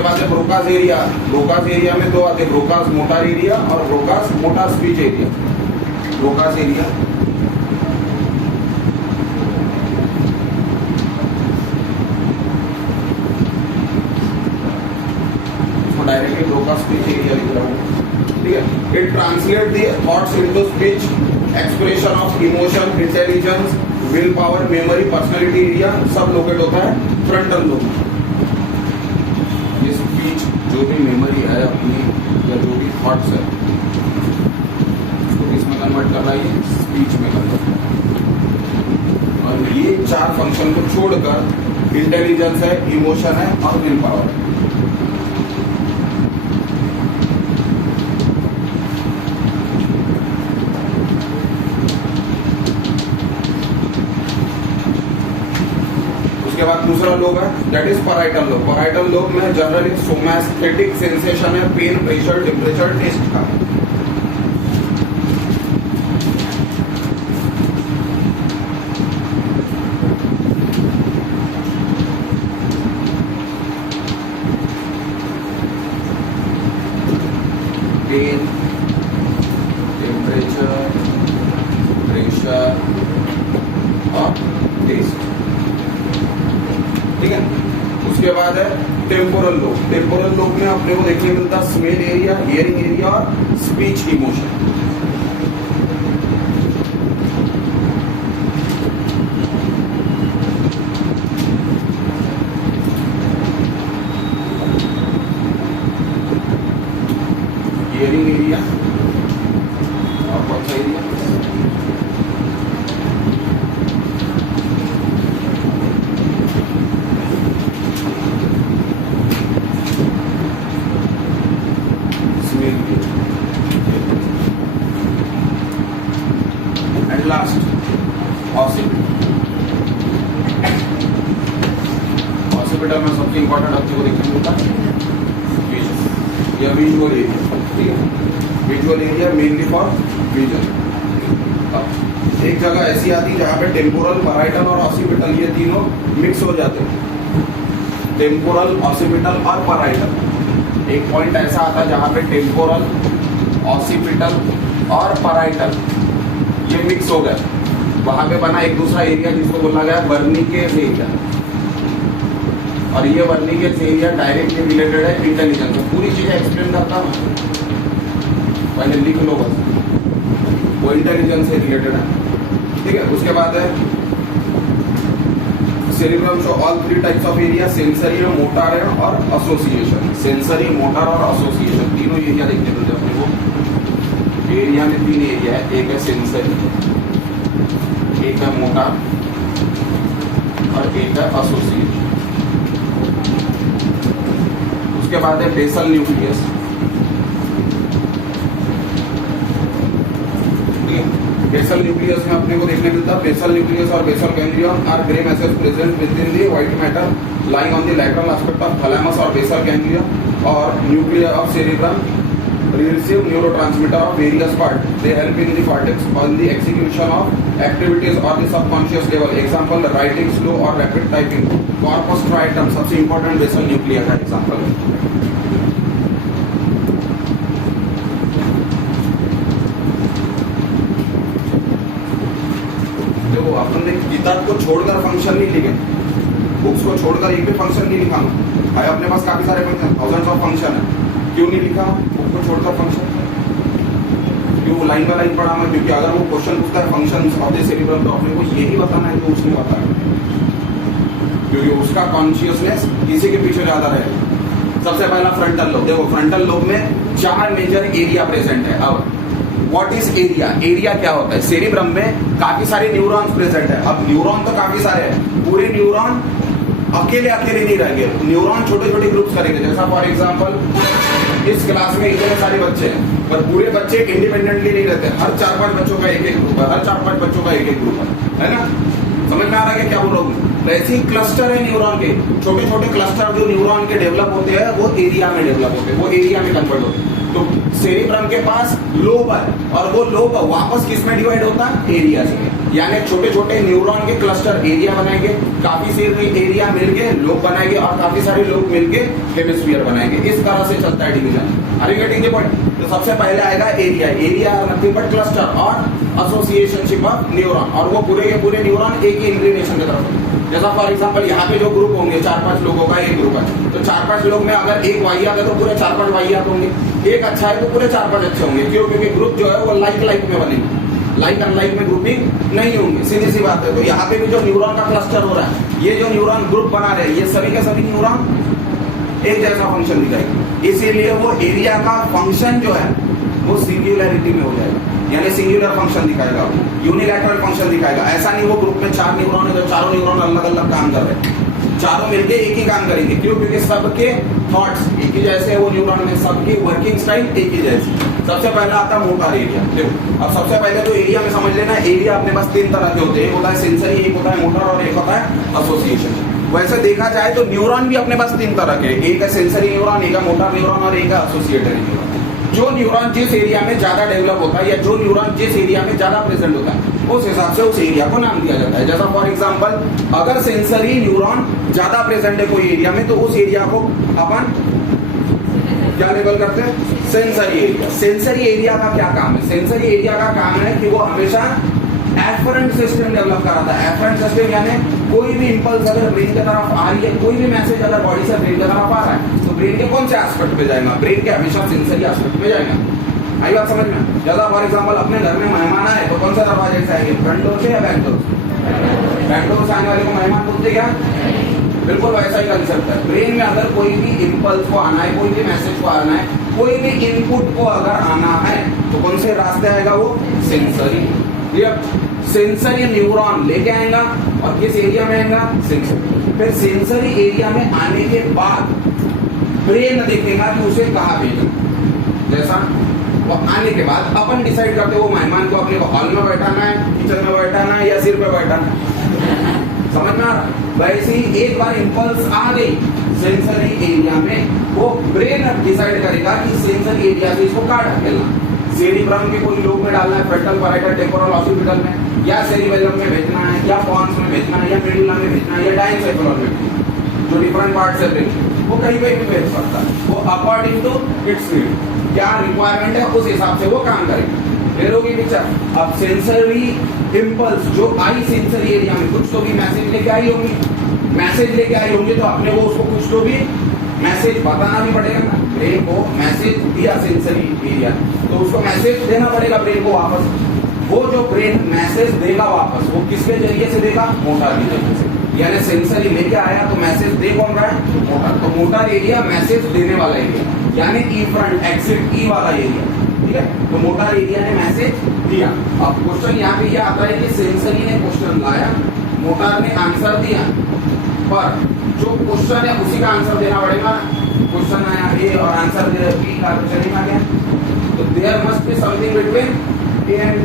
उसके बाद है ब्रोकास एरिया। ब्रोकास एरिया में दो आते हैं, ब्रोकास मोटार एरिया और Broca's motor speech area. Broca's area तो डायरेक्टली ब्रोकास स्पीच एरिया लिख रहा हूँ, ठीक है। It translate the thoughts into speech, expression of emotion, intelligence, will power, memory, personality area सब लोकेट होता है फ्रंटल लोब। ये स्पीच जो भी मेमोरी है अपनी या जो भी थॉट्स है उसको किसमें कन्वर्ट कर रहा है, ये स्पीच में कन्वर्ट कर रहा है। और ये चार फंक्शन को छोड़कर इंटेलिजेंस है, इमोशन है और विल पावर है। उसके बाद दूसरा लोब है that is parietal lobe. Parietal lobe में जनरली सोमैस्थेटिक सेंसेशन है, पेन, प्रेशर, टेम्परेचर, टेस्ट का। पेन, टेम्परेचर, प्रेशर और टेस्ट, ठीक है। उसके बाद है टेम्पोरल लोब। टेम्पोरल लोब में अपने को देखने मिलता है स्मेल एरिया, हियरिंग एरिया और स्पीच इमोशन। हियरिंग एरिया और कौन सा area, and last occipital. Occipital में सबसे इंपॉर्टेंट आपको को देखने मिलता है विजुअल या विजुअल एरिया, ठीक है। Visual area mainly for vision. एक जगह ऐसी आती है जहाँ पे टेम्पोरल, पैराइटल और ऑसिपिटल ये तीनों मिक्स हो जाते हैं। टेम्पोरल, ऑसिपिटल और पैराइटल। एक पॉइंट ऐसा आता है जहाँ पे टेम्पोरल, ऑसिपिटल और पैराइटल ये मिक्स हो गए, वहां पे बना एक दूसरा एरिया जिसको बोला गया वर्निकेस एरिया। और ये वर्निकेस एरिया डायरेक्टली रिलेटेड है इंटेलिजेंस। पूरी चीजें एक्सप्लेन करता हूँ, पहले लिख लो बस, वो इंटेलिजेंस से रिलेटेड है, ठीक है। उसके बाद है cerebrum show all three types of area, sensory है, मोटर है और एसोसिएशन। सेंसरी, मोटर और एसोसिएशन तीनों एरिया देखने मिलते हैं अपने को। एरिया में तीन एरिया है, एक है सेंसरी, एक है मोटर और एक है एसोसिएशन। उसके बाद है बेसल न्यूक्लियस, बेसल न्यूक्लियस में अपने को देखने मिलता है बेसल न्यूक्लियस और basal ganglion are grey masses present within the white matter lying on the lateral aspect of thalamus और बेसल गैंग्लियन और nuclear of cerebrum receive neurotransmitter of various parts. They help in the cortex on the execution of activities or the subconscious level. Example, writing slow or rapid typing. Corpus striatum सबसे important basal nucleus का example है। देखो अपन ने किताब को छोड़कर function नहीं लिखे, बुक्स को छोड़कर एक भी फंक्शन नहीं लिखा है। अपने पास काफी सारे फंक्शन, थाउजेंड्स ऑफ फंक्शन है, क्यों नहीं लिखा बुक को छोड़कर फंक्शन? क्यों लाइन बाय लाइन पढ़ा मैं? क्योंकि अगर वो क्वेश्चन पूछता है फंक्शन ऑफ द सेरिब्रम तो अपने को यही बताना है जो उसने बताया, क्योंकि उसका कॉन्शियसनेस इसी के पीछे ज्यादा रहेगा। सबसे पहला फ्रंटल लोब। देखो फ्रंटल लोब में 4 मेजर एरिया प्रेजेंट है। अब व्हाट इज एरिया? एरिया क्या होता है? सेरिब्रम में काफी सारे न्यूरॉन्स प्रेजेंट है। अब न्यूरॉन तो काफी सारे हैं, पूरे न्यूरॉन अकेले अकेले नहीं रहेंगे, न्यूरॉन छोटे छोटे ग्रुप्स करेंगे। जैसा फॉर एग्जांपल इस क्लास में इतने सारे बच्चे हैं, पर पूरे बच्चे इंडिपेंडेंटली नहीं रहते, हर 4-5 बच्चों का एक एक ग्रुप है, हर 4-5 बच्चों का एक एक ग्रुप है ना? समझ में आ रहा है क्या बोल रहा हूँ? ऐसे ही क्लस्टर है न्यूरॉन के, छोटे छोटे क्लस्टर जो न्यूरॉन के डेवलप होते हैं वो एरिया में डेवलप होते हैं, वो एरिया में कन्वर्ट होते हैं। तो सेरिब्रम के पास लोब है और वो लोब वापस किस में डिवाइड होता है? एरिया से। यानी छोटे छोटे न्यूरॉन के क्लस्टर एरिया बनाएंगे, काफी सारे एरिया मिलके लोब बनाएंगे और काफी सारे लोब मिलके हेमिस्फीयर बनाएंगे। इस तरह से चलता है division. Are you getting the point? तो सबसे पहले आएगा area. Area nothing but cluster और एसोसिएशनशिप ऑफ न्यूरॉन, और वो पूरे के पूरे न्यूरॉन एक ही इंक्लिनेशन की तरफ। जैसा फॉर एग्जांपल यहाँ पे जो ग्रुप होंगे 4-5 लोगों का एक ग्रुप है, तो 4-5 लोग में अगर एक वाहियात है तो पूरे 4-5 वाहियात होंगे। एक अच्छा है तो पूरे 4-5 अच्छे होंगे। क्यों? क्योंकि ग्रुप जो है वो लाइक में बनेंगे, लाइक अनलाइक में ग्रुपिंग नहीं होंगी, सीधी सी बात है। तो यहाँ पे भी जो न्यूरॉन का क्लस्टर हो रहा है, ये जो न्यूरॉन ग्रुप बना रहे हैं, ये सभी के सभी न्यूरॉन एक जैसा फंक्शन दिखाएगा। इसीलिए वो एरिया का फंक्शन जो है वो सिंगुलैरिटी में हो जाएगा, यानी सिंगुलर फंक्शन दिखाएगा, यूनिलैटरल फंक्शन दिखाएगा। ऐसा नहीं वो ग्रुप में 4 न्यूरॉन है तो चारों न्यूरॉन अलग अलग काम कर रहे हैं, चारों मिलके एक ही काम करेंगे। क्यों? क्योंकि सबके थॉट्स एक ही जैसे है, वो न्यूरॉन में सबकी वर्किंग स्टाइल एक ही जैसी। सबसे पहला आता है मोटर एरिया। देखो अब सबसे पहले तो एरिया में समझ लेना, एरिया अपने पास 3 तरह के होते हैं। एक होता है सेंसरी, एक होता है मोटर और एक होता है एसोसिएशन। वैसे देखा जाए तो न्यूरॉन भी अपने पास 3 तरह के, एक है सेंसरी न्यूरॉन, एक है मोटर न्यूरॉन और एक है एसोसिएटरी न्यूरॉन। जो न्यूरॉन जिस एरिया में ज्यादा डेवलप होता है या जो न्यूरॉन जिस एरिया में ज्यादा प्रेजेंट होता है, उस हिसाब से उस एरिया को नाम दिया जाता है। जैसा फॉर एग्जांपल अगर सेंसरी न्यूरॉन ज्यादा प्रेजेंट है कोई एरिया में, तो उस एरिया को अपन क्या लेबल करते हैं? Sensory area. सेंसरी एरिया का क्या काम है? सेंसरी एरिया का काम है कि वो हमेशा एफरेंट सिस्टम डेवलप कराता है। एफरेंट सिस्टम यानी कोई भी इंपल्स अगर ब्रेन की तरफ आ रही है, कोई भी मैसेज अगर बॉडी से ब्रेन की तरफ आ रहा है, तो ब्रेन के कौन से एस्पेक्ट पे जाएगा? ब्रेन के हमेशा सेंसरी एस्पेक्ट पे जाएगा। आई बात समझ में? जैसा फॉर एग्जांपल अपने घर में मेहमान आए तो कौन सा दरवाजे से आएंगे? फ्रंट डोर से या बैक डोर से? बैक डोर से आने वाले को मेहमान बोलते क्या? बिल्कुल वैसा ही कंसेप्ट है। ब्रेन में अगर कोई भी इंपल्स को आना है, कोई भी मैसेज को आना है, कोई भी इनपुट को अगर आना है, तो कौन से रास्ते आएगा? वो सेंसरी। सेंसरी न्यूरॉन लेके आएगा और किस एरिया में आएगा? सेंसरी। फिर सेंसरी एरिया में आने के बाद ब्रेन देखेगा कि उसे कहाँ भेजना। जैसा वो आने के बाद अपन डिसाइड करते हो मेहमान को अपने को हॉल में बैठाना है, किचन में बैठाना है या सिर पे बैठाना है। समझ में आ रहा? वैसे ही एक बार इंपल्स आ गई सेंसरी एरिया में, वो ब्रेन डिसाइड करेगा कि सेंसरी एरिया से इसको कहाँ ढकेलना। सेरिब्रम के कोई लोब में डालना है, फ्रंटल पैराइटल टेम्पोरल ऑसिपिटल में, या सेरिबेलम में भेजना है, या पॉन्स में भेजना है, या मेडुला में भेजना है, या डायनसेफेलर में, जो डिफरेंट पार्ट है वो कहीं पे भी भेज सकता है। वो अकॉर्डिंग टू इट्स नीड, क्या रिक्वायरमेंट है उस हिसाब से वो काम करेगा। ले लोगे पिक्चर। अब सेंसरी इंपल्स जो आई सेंसरी एरिया में, कुछ तो भी मैसेज लेके आई होंगी, मैसेज लेके आई होंगी, तो अपने को उसको कुछ तो भी मैसेज बताना भी पड़ेगा ना। ब्रेन को मैसेज दिया सेंसरी एरिया, तो उसको मैसेज देना पड़ेगा ब्रेन को वापस। वो जो ब्रेन मैसेज देगा वापस, वो किसके जरिए से देगा? मोटर के जरिए से। यानी सेंसरी लेके आया तो मैसेज दे कौन रहा है? मोटर। तो मोटर एरिया मैसेज देने वाला एरिया, यानी ई फ्रंट एक्सिट ई वाला एरिया, ठीक है। तो मोटर एरिया ने मैसेज दिया। अब क्वेश्चन यहाँ पे यह आता है कि सेंसरी ने क्वेश्चन लाया, मोटर ने आंसर दिया, पर जो क्वेश्चन है उसी का आंसर देना पड़ेगा। क्वेश्चन आया ए और आंसर बी का क्वेश्चन आ गया, तो there must be something between A and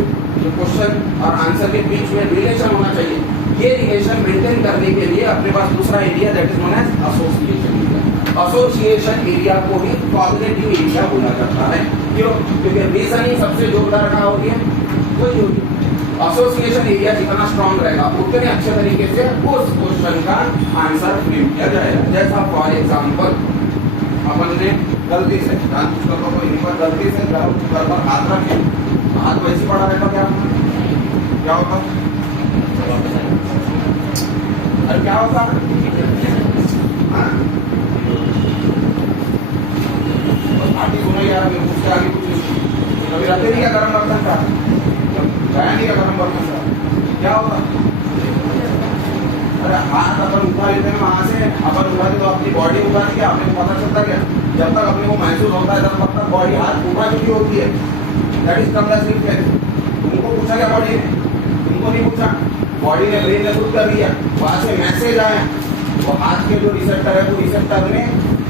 question और आंसर के बीच में रिलेशन होना चाहिए। ये रिलेशन मेंटेन करने के लिए अपने पास दूसरा area that is known as association area. Association area को ही कॉग्निटिव एरिया बोला जाता है। क्यों? क्योंकि रीजनिंग सबसे जोरदार कहाँ होती है? वही होगी। एसोसिएशन एरिया जितना स्ट्रॉन्ग रहेगा उतने अच्छे तरीके से उस क्वेश्चन का आंसर फ्रेम किया जाएगा। जैसा फॉर एग्जांपल अपन ने गलती से गलती से घर पर हाथ रखे, हाथ वैसे पड़ा रहता, क्या होता? अरे क्या होता? आगे सुनो यार, उसके आगे कुछ कभी रहते नहीं क्या गर्म बर्तन का, गया नहीं क्या गर्म बर्तन का, क्या होगा? अरे हाथ अपन उठा लेते हैं वहां से, अपन उठाते तो अपनी बॉडी उठाती है, अपने को पता चलता क्या? जब तक अपने को महसूस होता है तब तक बॉडी हाथ उठा चुकी होती है। That is called as reflex. तुमको पूछा क्या बॉडी ने? तुमको नहीं पूछा, बॉडी ने ब्रेन ने खुद कर दिया। वहां से मैसेज आया, वो हाथ के जो रिसेप्टर है वो रिसेप्टर ने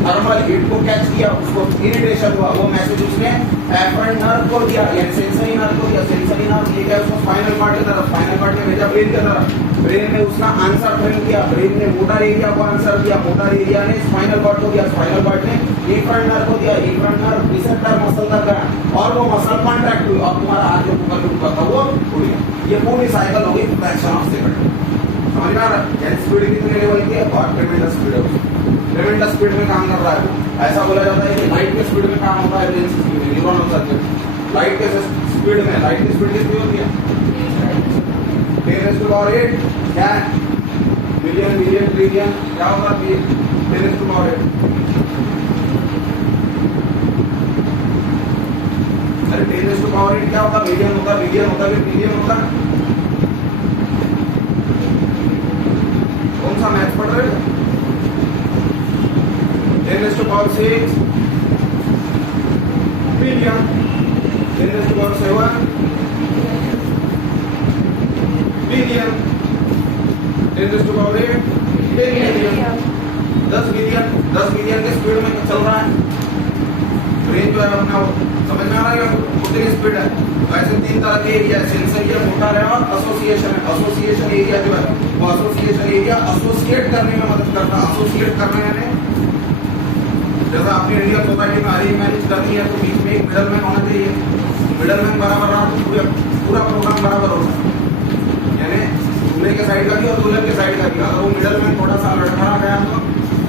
थर्मल हीट को कैच किया, उसको इरिटेशन हुआ, वो मैसेज उसने एफरेंट नर्व को दिया, यानी सेंसरी नर्व को दिया, सेंसरी नर्व ले गया उसको स्पाइनल कॉर्ड की तरफ, स्पाइनल कॉर्ड ने भेजा ब्रेन की तरफ, ब्रेन ने उसका आंसर फ्रेम किया, ब्रेन ने मोटर एरिया को आंसर दिया, मोटर एरिया ने स्पाइनल कॉर्ड को दिया, स्पाइनल कॉर्ड ने इफरेंट नर्व को दिया, इफरेंट नर्व रिसेप्टर मसल तक गया और वो मसल कॉन्ट्रैक्ट हुई और तुम्हारा हाथ जो ऊपर था वो उड़ गया। ये पूरी साइकिल हो गई फ्रैक्शन ऑफ सेकंड। समझ में आ रहा है? स्पीड कितने लेवल की है? बहुत ट्रेमेंडस स्पीड है, ट्रेमेंडस स्पीड में काम कर रहा है वो। ऐसा बोला जाता है कि लाइट के स्पीड में काम होता है, ब्रेन स्पीड में, न्यूरॉनल सर्किट। लाइट के स्पीड में, लाइट की स्पीड कितनी होती है? 10⁸ क्या है? मिलियन मिलियन ट्रिलियन क्या होगा? 10⁸। अरे 10⁸ क्या होता? मिलियन होता, बिलियन होता, ट्रिलियन होता। कौन सा मैथ पढ़ रहे हो? 10⁶ बिलियन, 10⁷ बिलियन, 10⁸ बिलियन, 10 बिलियन के स्पीड में चल रहा है ब्रेन जो है अपना। समझ में आ रहा है कितनी स्पीड है? वैसे 3 तरह के एरिया है, सेंसरी है, मोटर है और एसोसिएशन है। एसोसिएशन एरिया जो है वो एसोसिएशन एरिया एसोसिएट करने में मदद करता है। एसोसिएट करने में जैसा आपने इंडियन सोसाइटी में अरेंज मैरिज करनी है तो बीच में एक मिडल मैन होना चाहिए, मिडल मैन बराबर रहा तो पूरा प्रोग्राम बराबर होगा, यानी दूल्हे के साइड का भी और दुल्हन के साइड का भी। अगर वो मिडल मैन थोड़ा सा लड़खड़ा गया तो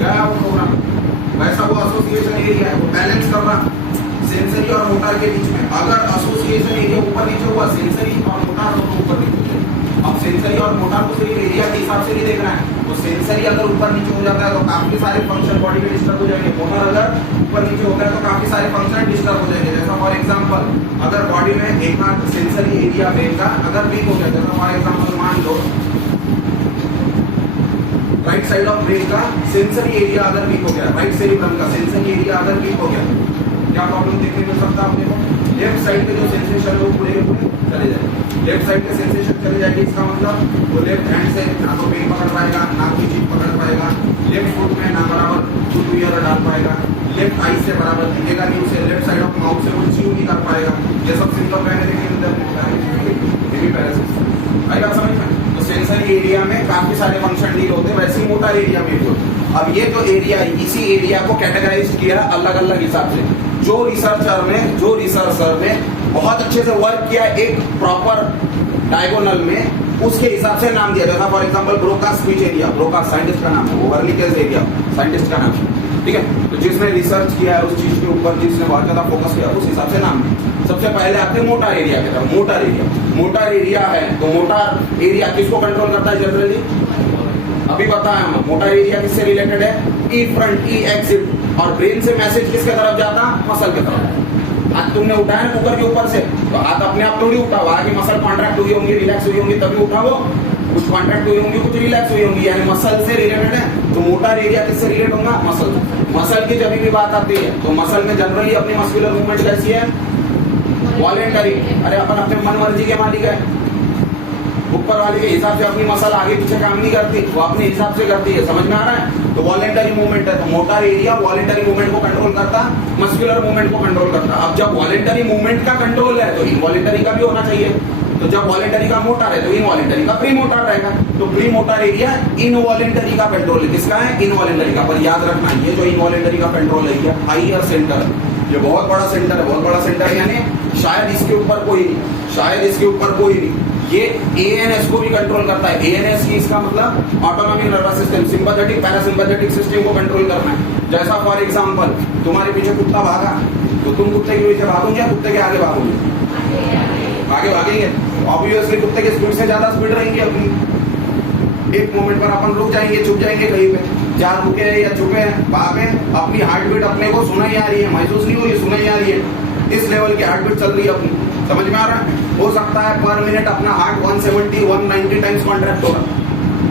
गया वो प्रोग्राम। वैसा वो एसोसिएशन एरिया है, वो बैलेंस कर रहा सेंसरी और मोटर के बीच में। अगर एसोसिएशन एरिया ऊपर नीचे हुआ, सेंसरी और मोटर दोनों ऊपर नीचे। अब सेंसरी और मोटर को सिर्फ एरिया के हिसाब से नहीं देखना है, तो सेंसरी अगर ऊपर नीचे हो जाता है तो काफी सारे फंक्शन बॉडी के डिस्टर्ब हो जाएंगे। मोटर अगर ऊपर नीचे होता है तो काफी सारे फंक्शन डिस्टर्ब हो जाएंगे। जैसा फॉर एग्जांपल अगर बॉडी में एक सेंसरी एरिया ब्रेन का अगर वीक हो गया, जैसा फॉर एग्जांपल मान लो राइट साइड ऑफ ब्रेन का सेंसरी एरिया अगर वीक हो गया, राइट सेरिब्रम का सेंसरी एरिया अगर वीक हो गया, क्या प्रॉब्लम देखने मिल सकता है आपने को? लेफ्ट साइड के जो सेंसेशन है वो पूरे के पूरे चले जाएंगे। लेफ्ट साइड के सेंसेशन चले जाएंगे, इसका मतलब वो लेफ्ट हैंड से ना तो पेन पकड़ पाएगा, ना की चीज पकड़ पाएगा, लेफ्ट फुट में ना बराबर टूथ ईयर डाल पाएगा, लेफ्ट आई से बराबर दिखेगा नहीं उसे, लेफ्ट साइड ऑफ माउथ से वो च्यू नहीं कर पाएगा। ये सब सिम्टम रहने देंगे आएगा समझ में? तो सेंसरी एरिया में काफी सारे फंक्शन डील होते हैं, वैसे ही मोटर एरिया में भी होते। अब ये तो एरिया है, इसी एरिया को कैटेगराइज किया अलग अलग हिसाब से। जो रिसर्चर ने बहुत अच्छे से वर्क किया एक प्रॉपर डायगोनल में, उसके हिसाब से नाम दिया। जैसा for example Broca's speech area, Broca's scientist का नाम है, वो वर्निकेज एरिया साइंटिस्ट का नाम है, ठीक है। तो जिसने रिसर्च किया है उस चीज के ऊपर, जिसने बहुत ज्यादा फोकस किया उस हिसाब से नाम दिया। सबसे पहले आते हैं मोटर एरिया की तरफ। मोटर एरिया है तो मोटर एरिया किसको कंट्रोल करता है जनरली? अभी बताया हम, मोटर एरिया किससे रिलेटेड है? ई फ्रंट, ई एग्जिट। और ब्रेन से मैसेज किसके तरफ जाता? मसल के तरफ। हाथ तुमने उठाया ना कुकर के ऊपर से, तो हाथ अपने आप थोड़ी उठा, वहां की मसल कॉन्ट्रैक्ट हुई होंगी, रिलैक्स हुई होंगी, तभी उठा वो। कुछ कॉन्ट्रैक्ट हुई होंगी, कुछ रिलैक्स हुई होंगी, यानी मसल से रिलेटेड है। तो मोटर एरिया किससे रिलेट होगा? मसल की जब भी बात आती है तो मसल में जनरली अपनी मस्कुलर मूवमेंट कैसी है? वॉलेंटरी। अरे अपन अपने मन मर्जी के मालिक है, ऊपर वाले के हिसाब से अपनी मसल आगे पीछे काम नहीं करती, वो अपने हिसाब से करती है। समझ में आ रहा है? तो वॉलेंटरी मूवमेंट है, तो मोटर एरिया वॉलेंटरी मूवमेंट को कंट्रोल करता, मस्कुलर मूवमेंट को कंट्रोल करता। अब जब वॉलेंटरी मूवमेंट का कंट्रोल है तो इनवॉलेंटरी का भी होना चाहिए। तो जब वॉलेंटरी का मोटर है तो इनवॉलेंटरी का प्री मोटर रहेगा। तो प्री मोटर एरिया इनवॉलेंटरी का कंट्रोल है, किसका है? इनवॉलेंटरी का। पर याद रखना ये जो इनवॉलेंटरी का कंट्रोल है ये हायर सेंटर, ये बहुत बड़ा सेंटर है, बहुत बड़ा सेंटर, यानी शायद इसके ऊपर कोई नहीं, ये एएनएस को भी कंट्रोल करता है। एएनएस की इसका मतलब autonomic nervous system, sympathetic parasympathetic system को कंट्रोल करना है। जैसा फॉर एग्जांपल तुम्हारे पीछे कुत्ता भागा तो तुम कुत्ते के पीछे भागोगे या कुत्ते के आगे भागोगे? आगे भागेंगे, ऑब्वियसली कुत्ते की स्पीड से ज्यादा स्पीड रहेंगी अपनी। एक मोमेंट पर अपन रुक जाएंगे, चुप जाएंगे कहीं पे, जहाँ रुके हैं या चुपे हैं, भागे, अपनी हार्ट बीट अपने को सुनाई आ रही है, महसूस नहीं हो रही, सुनाई आ रही है। इस लेवल की हार्ट बीट चल रही है अपनी। समझ में आ रहा है? हो सकता है पर मिनट अपना हार्ट 170-190 टाइम्स कॉन्ट्रैक्ट हो रहा है।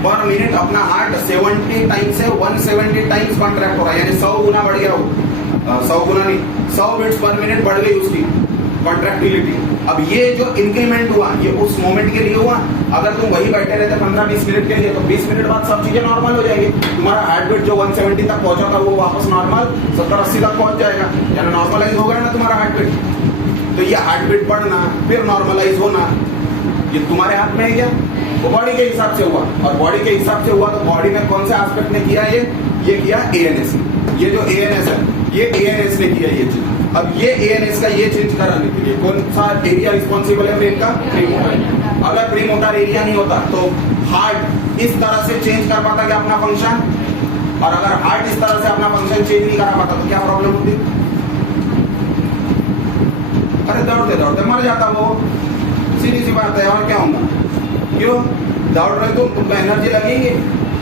पर मिनट अपना हार्ट 70 टाइम्स से 170 टाइम्स कॉन्ट्रैक्ट हो रहा है, यानी 100 गुना बढ़ गया हो। 100 गुना नहीं, 100 बीट्स पर मिनट बढ़ गई उसकी। कॉन्ट्रैक्टिलिटी। अब ये जो इंक्रीमेंट हुआ ये उस मोमेंट के लिए हुआ। अगर तुम वही बैठे रहते 15-20 मिनट के लिए तो 20 मिनट बाद सब चीजें नॉर्मल हो जाएगी। तुम्हारा हार्ट बीट जो 170 तक पहुंचा था वो वापस नॉर्मल 70-80 तक पहुंच जाएगा, यानी नॉर्मलाइज हो गया ना तुम्हारा हार्ट बीट। तो ये हार्ट बीट बढ़ना फिर नॉर्मलाइज होना ये तुम्हारे हाथ में है क्या? वो बॉडी के हिसाब से हुआ, और बॉडी के हिसाब से हुआ तो बॉडी में कौन से एस्पेक्ट ने किया ये किया एएनएस। ये जो एएनएस है ये एएनएस ने किया ये चीज। अब ये एएनएस का ये चेंज कराने के लिए कौन सा एरिया रिस्पॉन्सिबल है ब्रेन का? प्रीमोटर। अगर प्रीमोटर एरिया नहीं होता तो हार्ट इस तरह से चेंज कर पाता क्या अपना फंक्शन? और अगर हार्ट इस तरह से अपना फंक्शन चेंज नहीं करा पाता तो क्या प्रॉब्लम होती? अरे दौड़ते दौड़ते मर जाता वो, सीधी सी बात है। और क्या होगा? क्यों दौड़ रहे तुमको एनर्जी लगेंगे,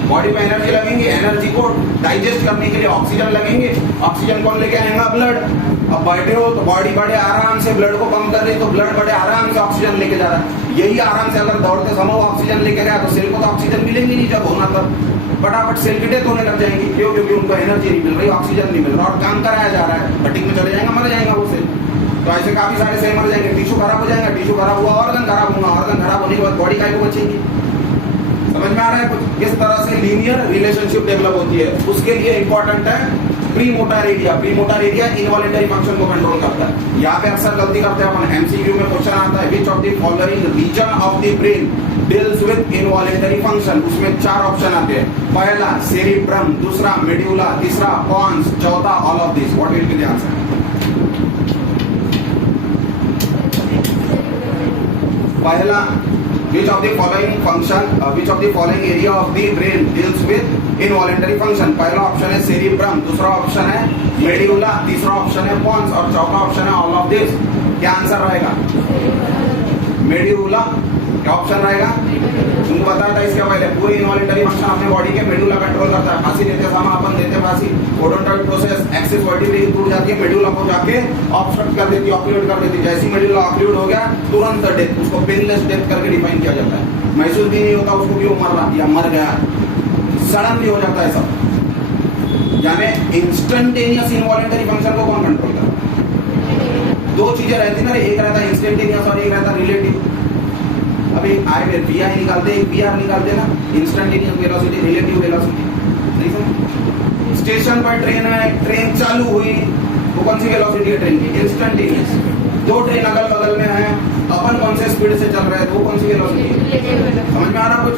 बॉडी में एनर्जी लगेंगे, एनर्जी को डाइजेस्ट करने के लिए ऑक्सीजन लगेंगे। ऑक्सीजन कौन लेके आएगा? ब्लड। अब बैठे हो तो बॉडी बड़े आराम से ब्लड को पंप कर रही है, तो ब्लड बड़े आराम से ऑक्सीजन लेके जा रहा है। यही आराम से अगर दौड़ते समय ऑक्सीजन लेके गया तो सेल को तो ऑक्सीजन मिलेंगी नहीं, जब होना तब फटाफट सेल की डेथ होने लग जाएंगी। क्यों? क्योंकि उनको एनर्जी नहीं मिल रही, ऑक्सीजन नहीं मिल रहा और काम कराया जा रहा है। फटीग में चले जाएगा, मर जाएगा वो सेल। तो ऐसे काफी सारे सेल मर जाएंगे, टिश्यू खराब हो जाएगा, टिश्यू खराब हुआ ऑर्गन खराब होगा, ऑर्गन खराब होने के बाद बॉडी का बचेगी। समझ में आ रहा है कुछ? किस तरह से लीनियर रिलेशनशिप डेवलप होती है। उसके लिए इंपॉर्टेंट है प्रीमोटर एरिया। प्रीमोटर एरिया इनवॉलेंटरी फंक्शन को कंट्रोल करता है। यहाँ पे अक्सर गलती करते हैं अपन, एमसीक्यू में क्वेश्चन आता है which of the following region of the brain deals with involuntary function. उसमें 4 ऑप्शन आते हैं। पहला सेरिब्रम, दूसरा मेड्यूला, तीसरा पॉन्स, चौथा all of this. What will be the answer? पहला which of the following area of the brain deals with involuntary function? पहला option है सेरिब्रम, दूसरा ऑप्शन है मेड्यूला, तीसरा ऑप्शन है पॉन्स और चौथा ऑप्शन है ऑल ऑफ दिस। क्या आंसर रहेगा? मेड्यूला। क्या ऑप्शन रहेगा? तुमको बताया था इसके पहले पूरी इनवॉलेंटरी फंक्शन अपने बॉडी के मेडुला कंट्रोल करता है। फांसी देते समय अपन देते फांसी, ओडोंटॉइड प्रोसेस एक्सिस वर्टिब्रेई टूट जाती है, मेडुला को जाके ऑब्स्ट्रक्ट कर देती है, ऑक्लूड कर देती है। जैसी मेडुला ऑक्लूड हो गया तुरंत डेथ, उसको पेनलेस डेथ करके डिफाइन किया जाता है। महसूस भी नहीं होता उसको कि वो मर रहा या मर गया, सडनली हो जाता है सब। यानी इंस्टेंटेनियस इनवॉलेंटरी फंक्शन को कौन कंट्रोल करता है? 2 चीजें रहती ना, एक रहता है इंस्टेंटेनियस और एक रहता है रिलेटिव। अभी VI निकालते हैं, PR निकालते ना, इंस्टेंटेनियस वेलोसिटी, रिलेटिव वेलोसिटी। नहीं समझ? स्टेशन पर ट्रेन में ट्रेन चालू हुई तो कौन सी वेलोसिटी है ट्रेन की? इंस्टेंटेनियस। 2 ट्रेन अगल बगल में है, अपन कौन से स्पीड से चल रहे हैं तो वो कौन सी वेलोसिटी है? समझ में आ रहा कुछ?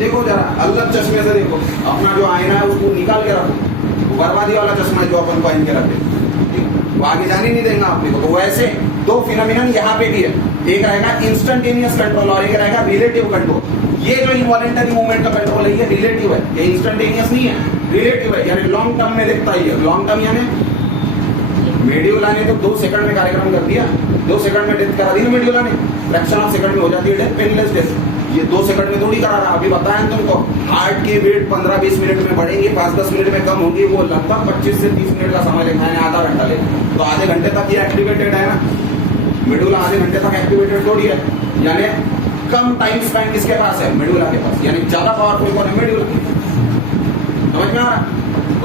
देखो जरा अलग चश्मे से देखो, अपना जो आईना है उसको निकाल के रखो, वो बर्बादी वाला चश्मा है जो अपन पहन के रखते, वो आगे जाने नहीं देगा आपने को। तो वैसे 2 फिनोमिनन यहाँ पे भी है, एक रहेगा इंस्टेंटेनियस कंट्रोल और एक रहेगा रिलेटिव कंट्रोल। ये जो इनवॉलेंटरी मूवमेंट का कंट्रोल है ये रिलेटिव है, ये इंस्टेंटेनियस नहीं है, रिलेटिव है। यानी लॉन्ग टर्म में दिखता ही है। लॉन्ग टर्म यानी मेड्यूला ने तो 2 सेकंड में कार्यक्रम कर दिया, 2 सेकंड में डेथ करा दी ना मेड्यूला ने, फ्रैक्शन ऑफ सेकंड में हो जाती है डेथ, पेनलेस डेथ। ये 2 सेकंड में थोड़ी करा रहा। अभी बताया तुमको हार्ट की बीट 15-20 मिनट में बढ़ेंगी, 5-10 मिनट में कम होगी, वो लगभग 25 से 30 मिनट का समय लेगा, यानी आधा घंटा लेगा। तो आधे घंटे तक ये एक्टिवेटेड है ना, मेडुला आधे घंटे तक एक्टिवेटेड थोड़ी है। यानी कम टाइम स्पैन किसके पास है? मेडुला के पास। यानी ज्यादा पावरफुल कौन है? मेडुला। समझ में आ रहा?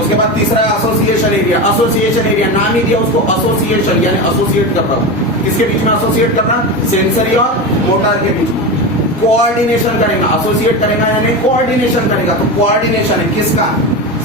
उसके बाद तीसरा है एसोसिएशन एरिया। एसोसिएशन एरिया नाम ही दिया उसको, एसोसिएशन यानी एसोसिएट कर रहा। किसके बीच में एसोसिएट कर रहा? सेंसरी और मोटर के बीच में। कोऑर्डिनेशन करेगा, एसोसिएट करेगा यानी कोऑर्डिनेशन करेगा। तो कोऑर्डिनेशन है किसका?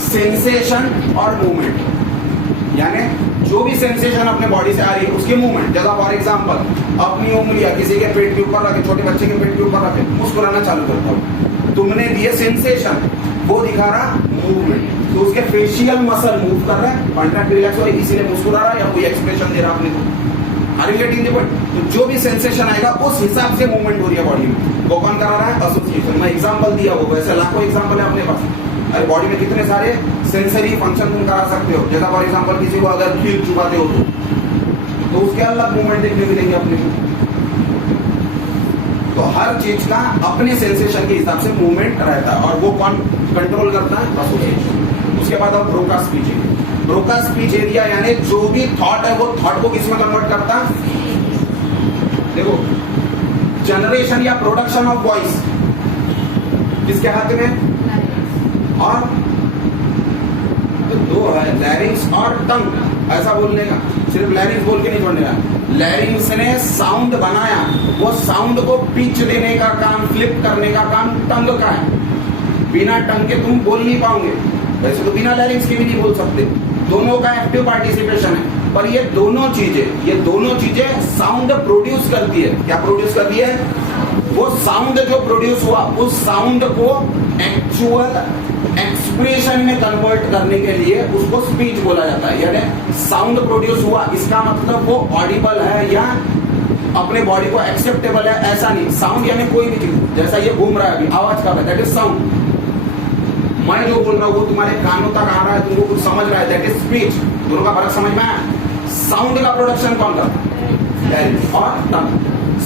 सेंसेशन और मूवमेंट। यानी जो भी सेंसेशन अपने बॉडी से आ रही है उसकी मूवमेंट। जैसा फॉर एग्जांपल अपनी उंगलियां किसी के पेट के ऊपर रखे, छोटे बच्चे के पेट के ऊपर रखे, मुस्कुराना चालू करता हूं, तुमने दिए सेंसेशन, वो दिखा रहा मूवमेंट। तो उसके फेशियल मसल मूव कर रहा है, कॉन्ट्रैक्ट रिलैक्स हो रहा है, इसीलिए मुस्कुरा रहा है या कोई एक्सप्रेशन दे रहा अपने को। Are you getting the point? तो जो भी सेंसेशन आएगा उस हिसाब से मूवमेंट हो रही है बॉडी में, वो कौन करा रहा है? एसोसिएशन। मैं एग्जांपल दिया, वो वैसे लाखों एग्जांपल है अपने पास। अरे बॉडी में कितने सारे सेंसरी फंक्शन तुम करा सकते हो। जैसा फॉर एग्जांपल किसी को अगर खील चुबाते हो तो उसके अलग मूवमेंट देखने मिलेंगे अपने को। तो हर चीज का अपने सेंसेशन के हिसाब से मूवमेंट रहता है, और वो कौन कंट्रोल करता है? एसोसिएशन। उसके बाद अब Broca speech area. Broca speech area यानी जो भी थॉट है वो थॉट को किसमें कन्वर्ट करता है? देखो, जनरेशन या प्रोडक्शन ऑफ वॉइस किसके हाथ में? और 2 है, लैरिंक्स और टंग। ऐसा बोलने का सिर्फ लैरिंग्स बोल के नहीं छोड़ने का, लैरिंग्स ने साउंड बनाया, वो साउंड को पिच देने का काम, फ्लिप करने का काम टंग का है। बिना टंग के तुम बोल नहीं पाओगे, वैसे तो बिना लैरिंग्स के भी नहीं बोल सकते। दोनों का एक्टिव पार्टिसिपेशन है, पर ये दोनों चीजें साउंड प्रोड्यूस करती है। क्या प्रोड्यूस करती है? वो साउंड जो प्रोड्यूस हुआ, उस साउंड को एक्चुअल एक्सप्रेशन में कन्वर्ट करने के लिए उसको स्पीच बोला जाता है। यानी साउंड प्रोड्यूस हुआ, इसका मतलब वो ऑडिबल है या अपने बॉडी को एक्सेप्टेबल है, ऐसा नहीं। साउंड यानी कोई भी चीज, जैसा ये घूम रहा है अभी, आवाज का है, दैट इज साउंड। मैं जो बोल रहा हूँ वो तुम्हारे कानों तक आ रहा है, तुमको कुछ समझ रहा है, दैट इज स्पीच। दोनों का फर्क समझ में आया? साउंड का प्रोडक्शन कौन करता है? लैरिंग्स और टंग।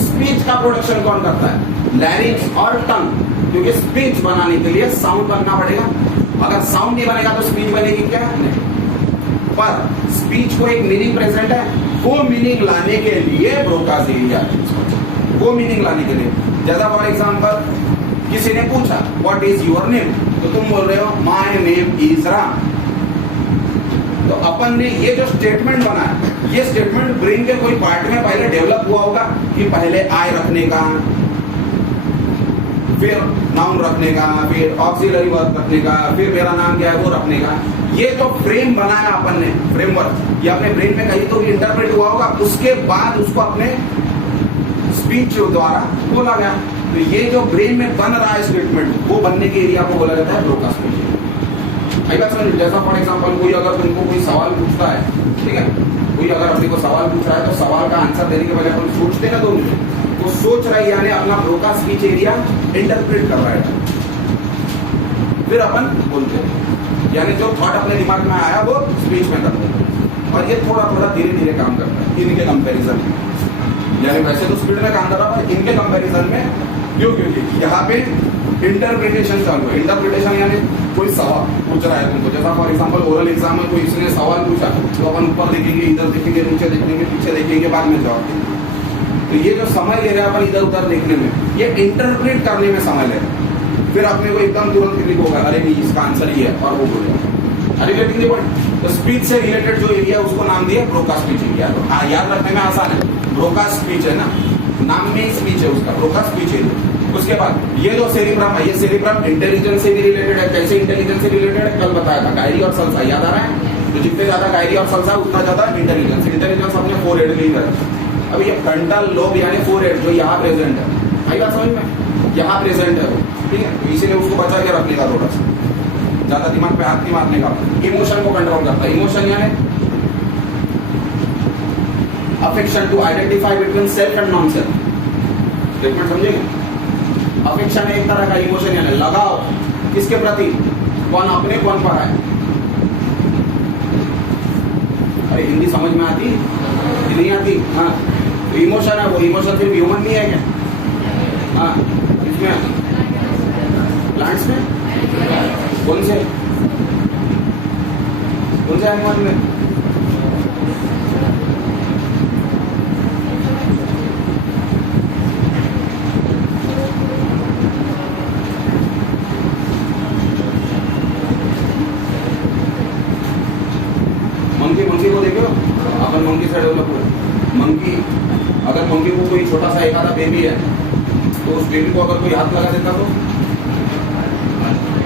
स्पीच का प्रोडक्शन कौन करता है? लैरिंग्स और टंग। क्योंकि स्पीच बनाने के लिए साउंड बनना पड़ेगा, अगर साउंड नहीं बनेगा तो स्पीच बनेगी क्या? नहीं। पर स्पीच को एक मीनिंग प्रेजेंट है, वो मीनिंग लाने के लिए ब्रोकास एरिया, वो मीनिंग लाने के लिए। जैसा फॉर एग्जाम्पल किसी ने पूछा व्हाट इज योर नेम, तो तुम बोल रहे हो माय नेम इज राम। तो अपन ने ये जो स्टेटमेंट बनाया, ये स्टेटमेंट ब्रेन के कोई पार्ट में पहले डेवलप हुआ होगा कि पहले आई रखने का, फिर नाउन रखने का, फिर ऑक्सिलरी वर्ब रखने का, फिर मेरा नाम क्या है वो रखने का। ये तो फ्रेम बनाया अपन ने, फ्रेमवर्क, ये अपने ब्रेन में कहीं तो भी इंटरप्रेट हुआ होगा, उसके बाद उसको अपने स्पीच द्वारा बोला गया। तो ये जो ब्रेन में बन रहा है स्टेटमेंट, वो बनने के एरिया को बोला जाता है ब्रोकास एरिया। आई बात समझ? जैसा फॉर एग्जाम्पल कोई अगर तुमको कोई सवाल पूछता है, ठीक है, कोई अगर अपने को सवाल पूछ रहा है, तो सवाल का आंसर देने के पहले अपन सोचते ना 2 मिनट, तो सोच रहा है, यानी अपना ब्रोकास स्पीच एरिया इंटरप्रेट कर रहा है, फिर अपन बोलते हैं। यानी जो थॉट अपने दिमाग में आया वो स्पीच में करते हैं, और ये थोड़ा थोड़ा धीरे धीरे काम करता है इनके कंपैरिजन में। यानी वैसे तो स्पीड में काम कर रहा है, इनके कंपैरिजन में क्यों? क्योंकि यहाँ पे इंटरप्रिटेशन चालू है। इंटरप्रिटेशन यानी कोई सवाल पूछ रहा है तुमको, जैसा फॉर एग्जाम्पल ओरल एग्जाम में कोई इसने सवाल पूछा, तो अपन ऊपर देखेंगे, इधर देखेंगे, नीचे देखेंगे, पीछे देखेंगे, बाद में जवाब देंगे। तो ये जो समय ले रहा है अपन इधर उधर देखने में, ये इंटरप्रेट करने में समय ले रहा है। फिर अपने को एकदम तुरंत क्लिक होगा, अरे नहीं इसका आंसर ये है, और वो बोलेगा। अरे गेटिंग द पॉइंट? तो स्पीच से रिलेटेड जो एरिया है उसको नाम दिया ब्रोकास स्पीच एरिया। तो हाँ, याद रखने में आसान है, ब्रोकास स्पीच है ना, नाम में ही स्पीच है उसका, ब्रोकास स्पीच एरिया। उसके बाद ये जो सेरिब्रम है, ये सेरिब्रम इंटेलिजेंस से भी रिलेटेड है। कैसे इंटेलिजेंस से रिलेटेड है? कल बताया था, गायरी और सल्सा, याद आ रहा है? तो जितने ज्यादा गायरी और सल्सा उतना ज्यादा इंटेलिजेंस। इंटेलिजेंस अपने फोरहेड में ही है। अब ये फ्रंटल लोब यानी फोरहेड जो यहाँ प्रेजेंट है, आई बात समझ में? यहाँ प्रेजेंट है वो, ठीक है, तो इसीलिए उसको बचा के रखने का, थोड़ा सा ज्यादा दिमाग पे हाथ नहीं मारने का। इमोशन को कंट्रोल करता है। इमोशन यानी affection to identify between self and non self. Statement समझेंगे? अफेक्शन एक तरह का इमोशन यानी लगाव, किसके प्रति? कौन अपने, कौन पर है। अरे हिंदी समझ में आती कि नहीं आती? हाँ, तो इमोशन है, वो इमोशन फिर ह्यूमन नहीं है क्या? हाँ, इसमें प्लांट्स में कौन से एनिमल में? मंकी को देखो, अपन मंकी से डेवलप हुआ। मंकी, अगर मंकी को कोई छोटा सा एक आधा बेबी है, तो उस बेबी को अगर कोई हाथ लगा देता तो?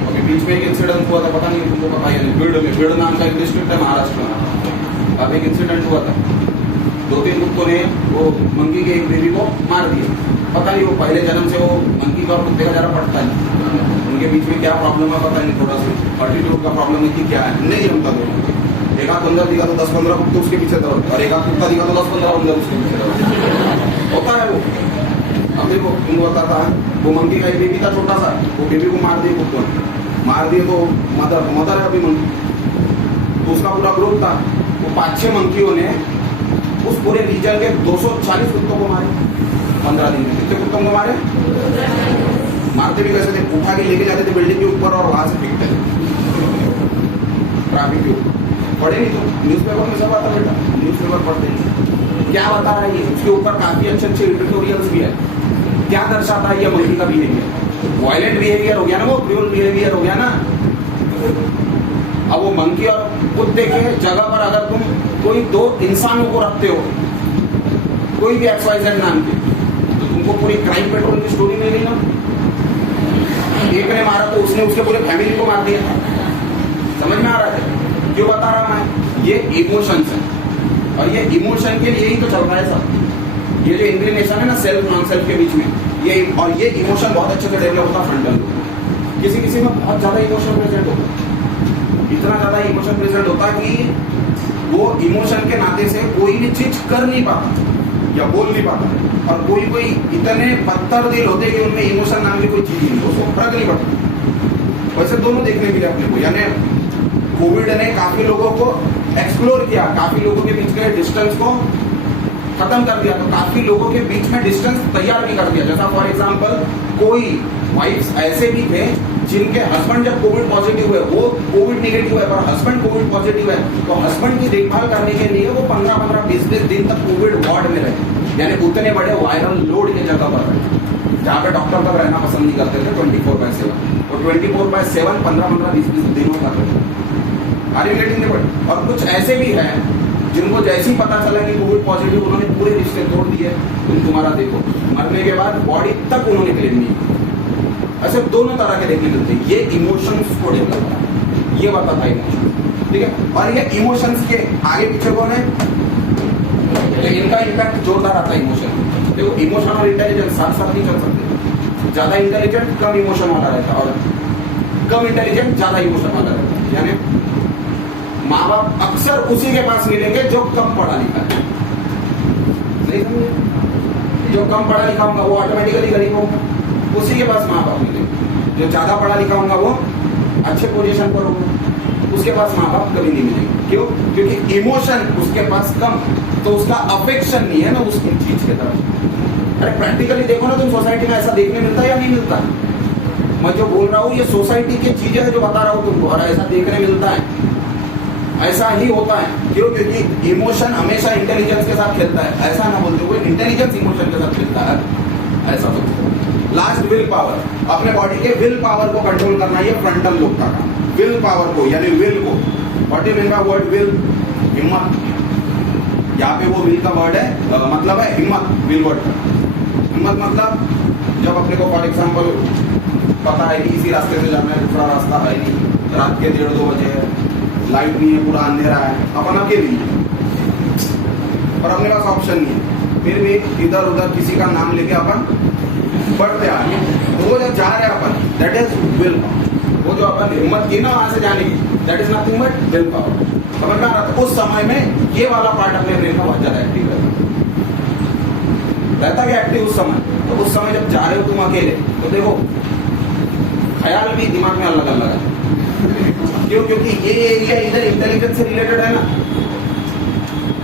अभी बीच में एक इंसिडेंट हुआ था, पता नहीं तुमको पता है नहीं, बीड़ नाम का एक डिस्ट्रिक्ट है महाराष्ट्र में, अब एक इंसिडेंट हुआ था। 2-3 कुत्तों ने वो मंकी के एक बेबी को मार दिया। पता नहीं वो पहले जन्म से वो मंकी का और कुत्ते का जरा पड़ता है, उनके बीच में क्या प्रॉब्लम है पता नहीं, थोड़ा सा एटीट्यूड का प्रॉब्लम है कि क्या है, नहीं जमता दोनों। एक आध बंदर दिखा तो 10-15 कुत्ते उसके पीछे दौड़ते, और एक आध कुत्ता दिखा तो 10-15 बंदर उसके पीछे दौड़ते, होता है वो। अब देखो तुमको बताता है, वो मंकी का एक बेबी था छोटा सा, वो बेबी को मार दिए कुत्तों ने, मार दिए तो मदर है अभी मंकी, तो उसका पूरा ग्रुप था, वो 5-6 मंकियों ने उस पूरे रीजन के 240 कुत्तों को मारे 15 दिन में। कितने कुत्तों को मारे? मारते भी कैसे थे? उठा के लेके जाते थे बिल्डिंग के ऊपर और वहां से फेंकते थे ट्रैफिक के ऊपर। पढ़े नहीं तो न्यूज़पेपर में सब आता बेटा, न्यूज़पेपर पढ़ते हैं। क्या बता रहा है ये? उसके ऊपर काफी अच्छे एडिटोरियल्स भी है। क्या दर्शाता है ये मंकी का बिहेवियर? वायलेंट बिहेवियर हो गया ना, वो क्रूअल बिहेवियर हो गया ना। अब वो मंकी और कुत्ते के जगह पर अगर तुम कोई दो इंसानों को रखते हो, कोई भी XYZ नाम के, तो तुमको पूरी क्राइम पेट्रोल की स्टोरी मिली ना। एक ने मारा तो उसने उसके पूरे फैमिली को मार दिया। समझ में आ रहा है क्यों बता रहा मैं? ये इमोशंस है, और ये इमोशन के लिए ही तो चल रहा है सब। ये जो इंक्लिनेशन है ना सेल्फ नॉन सेल्फ के बीच में, ये और ये इमोशन बहुत अच्छे से डेवलप होता है फ्रंटल लोब। किसी किसी में बहुत ज्यादा इमोशन प्रेजेंट होता है, इतना ज्यादा इमोशन प्रेजेंट होता है कि वो इमोशन के नाते से कोई भी चीज कर नहीं पाता या बोल नहीं पाता। और कोई कोई इतने पत्थर दिल होते कि उनमें इमोशन नाम की कोई चीज नहीं, उसको फर्क नहीं पड़ता। वैसे दोनों देखने मिले अपने को, यानी कोविड ने काफी लोगों को एक्सप्लोर किया, काफी लोगों के बीच के डिस्टेंस को खत्म कर दिया, तो काफी लोगों के बीच में डिस्टेंस तैयार भी कर दिया। जैसा फॉर एग्जांपल कोई वाइफ्स ऐसे भी थे जिनके हस्बैंड जब कोविड पॉजिटिव हुए, वो कोविड नेगेटिव है पर हस्बैंड कोविड पॉजिटिव है, तो हस्बैंड की देखभाल करने के लिए वो 15-15, 20-20 दिन तक कोविड वार्ड में रहे, यानी उतने बड़े वायरल लोड की जगह पर रहे जहाँ पे डॉक्टर तक रहना पसंद नहीं करते थे 24/7, और 24/7 15-15, 20-20 दिनों तक रहे। और कुछ ऐसे भी हैं जिनको जैसे ही पता चला कि कोविड पॉजिटिव, उन्होंने पूरे रिश्ते तोड़ दिए। तुम्हारा देखो मरने के बाद बॉडी तक उन्होंने क्लेम नहीं किया। ऐसे दोनों तरह के देखने मिलते हैं। ये इमोशंस को डेवलप है, ये बताता है इमोशन, ठीक है। और ये इमोशंस के आगे पीछे कौन है, तो इनका इम्पैक्ट जोरदार आता है इमोशन। देखो इमोशन और इंटेलिजेंस साथ साथ नहीं चल सकते। ज्यादा इंटेलिजेंट कम इमोशन वाला रहता है, और कम इंटेलिजेंट ज्यादा इमोशन वाला रहता है। यानी माँ बाप अक्सर उसी के पास मिलेंगे जो कम पढ़ा लिखा है। नहीं समझे? जो कम पढ़ा लिखा होगा वो ऑटोमेटिकली गरीब होगा, उसी के पास माँ बाप मिलेंगे। जो ज्यादा पढ़ा लिखा होगा वो अच्छे पोजीशन पर होगा, उसके पास माँ बाप कभी नहीं मिलेंगे। क्यों? क्योंकि इमोशन उसके पास कम, तो उसका अफेक्शन नहीं है ना उसकी चीज के तरफ। अरे प्रैक्टिकली देखो ना, तुम सोसाइटी में ऐसा देखने मिलता है या नहीं मिलता? मैं जो बोल रहा हूँ ये सोसाइटी की चीजें है जो बता रहा हूँ तुमको, और ऐसा देखने मिलता है, ऐसा ही होता है। क्यों? क्योंकि इमोशन हमेशा इंटेलिजेंस के साथ खेलता है। ऐसा ना बोलते हुए इंटेलिजेंस इमोशन के साथ खेलता है, ऐसा सोचो। लास्ट विल पावर, अपने बॉडी के विल पावर को कंट्रोल करना, ये फ्रंटल लोब का काम। विल पावर को यानी विल को, what is mean by word will? हिम्मत। यहाँ पे वो विल का वर्ड है, मतलब है हिम्मत। विल वर्ड हिम्मत मतलब जब अपने को फॉर एग्जाम्पल पता है कि इसी रास्ते से जाना है, दूसरा रास्ता है नहीं, रात के 1:30-2 बजे है, लाइट नहीं है, पूरा अंधेरा है, अपन अकेले हैं और अपने पास ऑप्शन नहीं है, फिर भी इधर उधर किसी का नाम लेके अपन बढ़ते आ रहे हैं। तो वो जब जा रहे हैं अपन, दैट इज विल पावर। वो जो अपन हिम्मत की ना वहां से जाने की, that is nothing but will power. समझ में आ रहा था? उस समय में ये वाला पार्ट अपने ब्रेन का बहुत ज्यादा एक्टिव रहता क्या एक्टिव उस समय। तो उस समय जब जा रहे हो तुम अकेले, तो देखो ख्याल भी दिमाग में अलग अलग है। क्यों? क्योंकि ये एरिया इधर इंटेलिजेंस से रिलेटेड है ना,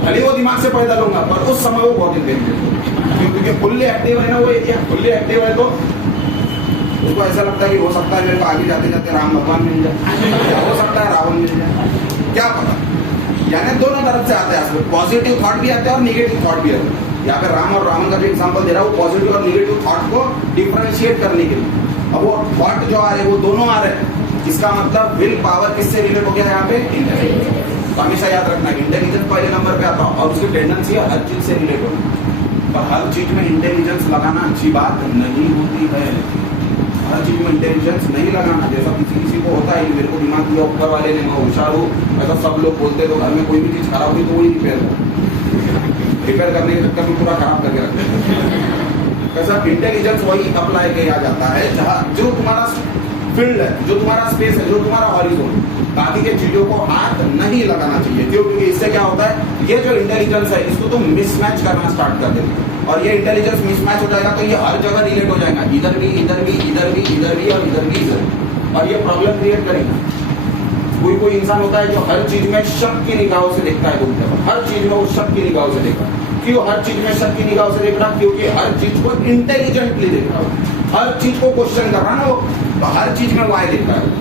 भले वो दिमाग से पैदा लूंगा पर उस समय वो बहुत इंटेलिजेंट है, क्योंकि फुल्ली एक्टिव है ना वो एरिया। फुल्ली एक्टिव है तो उसको ऐसा लगता है कि हो सकता है मेरे को आगे जाते जाते राम भगवान मिल जाए, हो सकता है रावण मिल जाए, क्या पता। यानी दोनों तरफ से आते हैं, पॉजिटिव थॉट भी आते हैं और निगेटिव थॉट भी आते हैं। यहाँ पे राम और रावण का जो एग्जाम्पल दे रहा है वो पॉजिटिव और निगेटिव थॉट को डिफरेंशिएट करने के लिए। अब वो थॉट जो आ रहे हैं वो दोनों आ रहे हैं, इसका मतलब विल पावर किससे रिलेट हो गया यहाँ पे? इंटेलिजेंस। तो हमेशा याद रखना है इंटेलिजेंस पहले नंबर पे आता है और उसकी टेंडेंसी है हर चीज से रिलेट होना। पर हर चीज में इंटेलिजेंस लगाना अच्छी बात नहीं होती है। हर चीज में इंटेलिजेंस नहीं लगाना। जैसा किसी किसी को होता है मेरे को दिमाग दिया ऊपर वाले ने, मैं होशियार हूँ, ऐसा सब लोग बोलते, तो घर में कोई भी चीज खराब हुई तो वही रिपेयर करने के चक्कर में पूरा खराब करके रखते हैं। कैसा इंटेलिजेंस वही अप्लाई किया जाता है जहाँ जो तुम्हारा फील्ड है, जो तुम्हारा स्पेस है, जो तुम्हारा हॉरिजॉन, बाकी के चीजों को हाथ नहीं लगाना चाहिए। क्यों? क्योंकि इससे क्या होता है, ये जो इंटेलिजेंस है इसको तुम मिसमैच करना स्टार्ट कर देते और ये इंटेलिजेंस मिसमैच हो जाएगा तो ये हर जगह रिलेट हो जाएगा, इधर भी इधर भी इधर भी इधर भी और इधर भी इधर, और ये प्रॉब्लम क्रिएट करेगा। कोई कोई इंसान होता है जो हर चीज में शक की निगाहों से देखता है, बोलते हैं हर चीज में वो शक की निगाहों से देखता है। क्यों हर चीज में शक की निगाहों से देख रहा? क्योंकि हर चीज को इंटेलिजेंटली देख रहा हो, हर चीज को क्वेश्चन कर रहा ना वो, तो हर चीज में वाई देख रहा है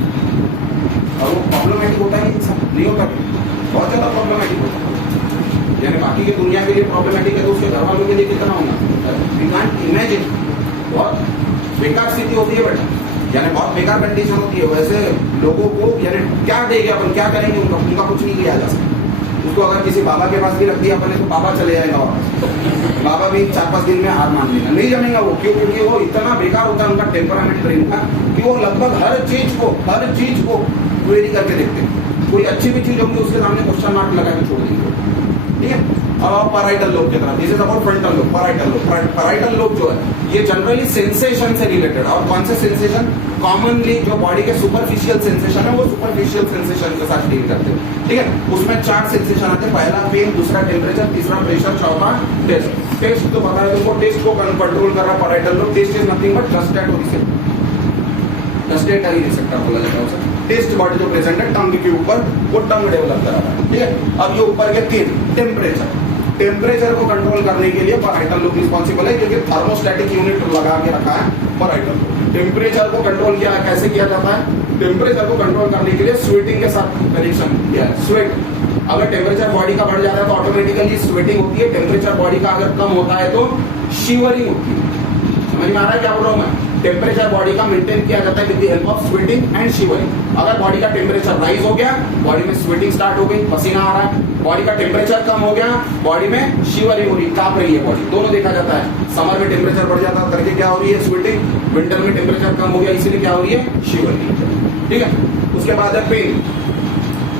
और वो प्रॉब्लमेटिक होता है नहीं होता, बहुत ज्यादा प्रॉब्लमेटिक होता है। यानी बाकी की दुनिया के लिए प्रॉब्लमेटिक है तो उसके घर वालों के लिए कितना होगा, यू कैन इमेजिन। बहुत बेकार स्थिति होती है बेटा, यानी बहुत बेकार कंडीशन होती है। वैसे लोगों को यानी क्या देंगे अपन, क्या करेंगे, उनका कुछ नहीं किया जा सकता। उसको अगर किसी बाबा के पास भी रख दिया अपने तो बाबा चले जाएगा वापस। बाबा भी 4-5 दिन में हार मान लेगा, नहीं जमेगा वो। क्यों? क्योंकि वो इतना बेकार होता है उनका टेम्परामेंट ब्रेन का कि वो लगभग हर चीज को क्वेरी करके देखते हैं। कोई अच्छी भी चीज होगी उसके सामने क्वेश्चन मार्क लगा के छोड़ देंगे, ठीक है। अब आप पैराइटल लोब की तरफ, this is about frontal lobe. Parietal lobe जो है ये जनरली सेंसेशन से रिलेटेड, और कौन से सेंसेशन? कॉमनली जो बॉडी के सुपरफिशियल सेंसेशन है वो सुपरफिशियल सेंसेशन के साथ डील करते हैं, ठीक है। उसमें 4 सेंसेशन आते हैं, पहला पेन, दूसरा टेम्परेचर, तीसरा प्रेशर, चौथा टेस्ट। टेस्ट तो पता है तुमको, टेस्ट को कंट्रोल कर रहा है parietal lobe. Taste is nothing but gustatory receptor बोला जाता है उसे। टेस्ट बॉडी जो प्रेजेंट है टंग के ऊपर, वो टंग डेवलप करा रहा है, ठीक है। अब ये ऊपर के 3, टेम्परेचर को कंट्रोल करने के लिए पैराइटल लोब रिस्पॉन्सिबल है, क्योंकि थर्मोस्टैटिक यूनिट लगा के रखा है पैराइटल लोब। टेम्परेचर को कंट्रोल किया कैसे किया जाता है? टेम्परेचर को कंट्रोल करने के लिए स्वेटिंग के साथ कनेक्शन किया है। स्वेट, अगर टेम्परेचर बॉडी का बढ़ जाता है तो ऑटोमेटिकली स्वेटिंग होती है। टेम्परेचर बॉडी का अगर कम होता है तो शिवरिंग होती है। समझ में आ रहा है क्या बोल रहा हूं मैं? टेम्परेचर बॉडी का मेंटेन किया जाता है with the help of sweating and shivering. अगर बॉडी का टेम्परेचर राइज हो गया, बॉडी में स्वेटिंग स्टार्ट हो गई, पसीना आ रहा है। बॉडी का टेम्परेचर कम हो गया, बॉडी में शिवरिंग हो रही, कांप रही है बॉडी। दोनों देखा जाता है। समर में टेम्परेचर बढ़ जाता है करके क्या हो रही है? स्वेटिंग। विंटर में टेम्परेचर कम हो गया इसीलिए क्या हो रही है? शिवरिंग, ठीक है। उसके बाद है पेन।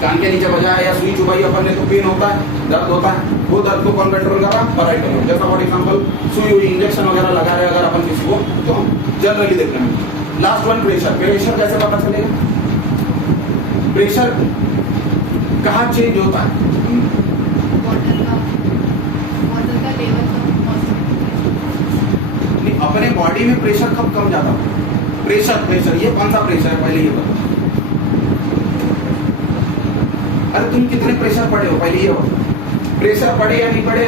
कान के नीचे बजाया या सुई चुभाई अपन ने तो पेन होता है, दर्द होता है। वो दर्द को कौन कंट्रोल कर रहा है? Parietal lobe. जैसा फॉर एग्जांपल सुई हुई, इंजेक्शन वगैरह लगा रहे अगर अपन किसी को, तो जनरली देखते हैं। Last one pressure. प्रेशर कैसे पता चलेगा? प्रेशर कहाँ चेंज होता है? नहीं, अपने बॉडी में प्रेशर कब कम जाता है? प्रेशर ये कौन सा प्रेशर है पहले ये बताओ। अरे तुम कितने प्रेशर पढ़े हो पहले ये बताओ। प्रेशर पढ़े या नहीं पढ़े?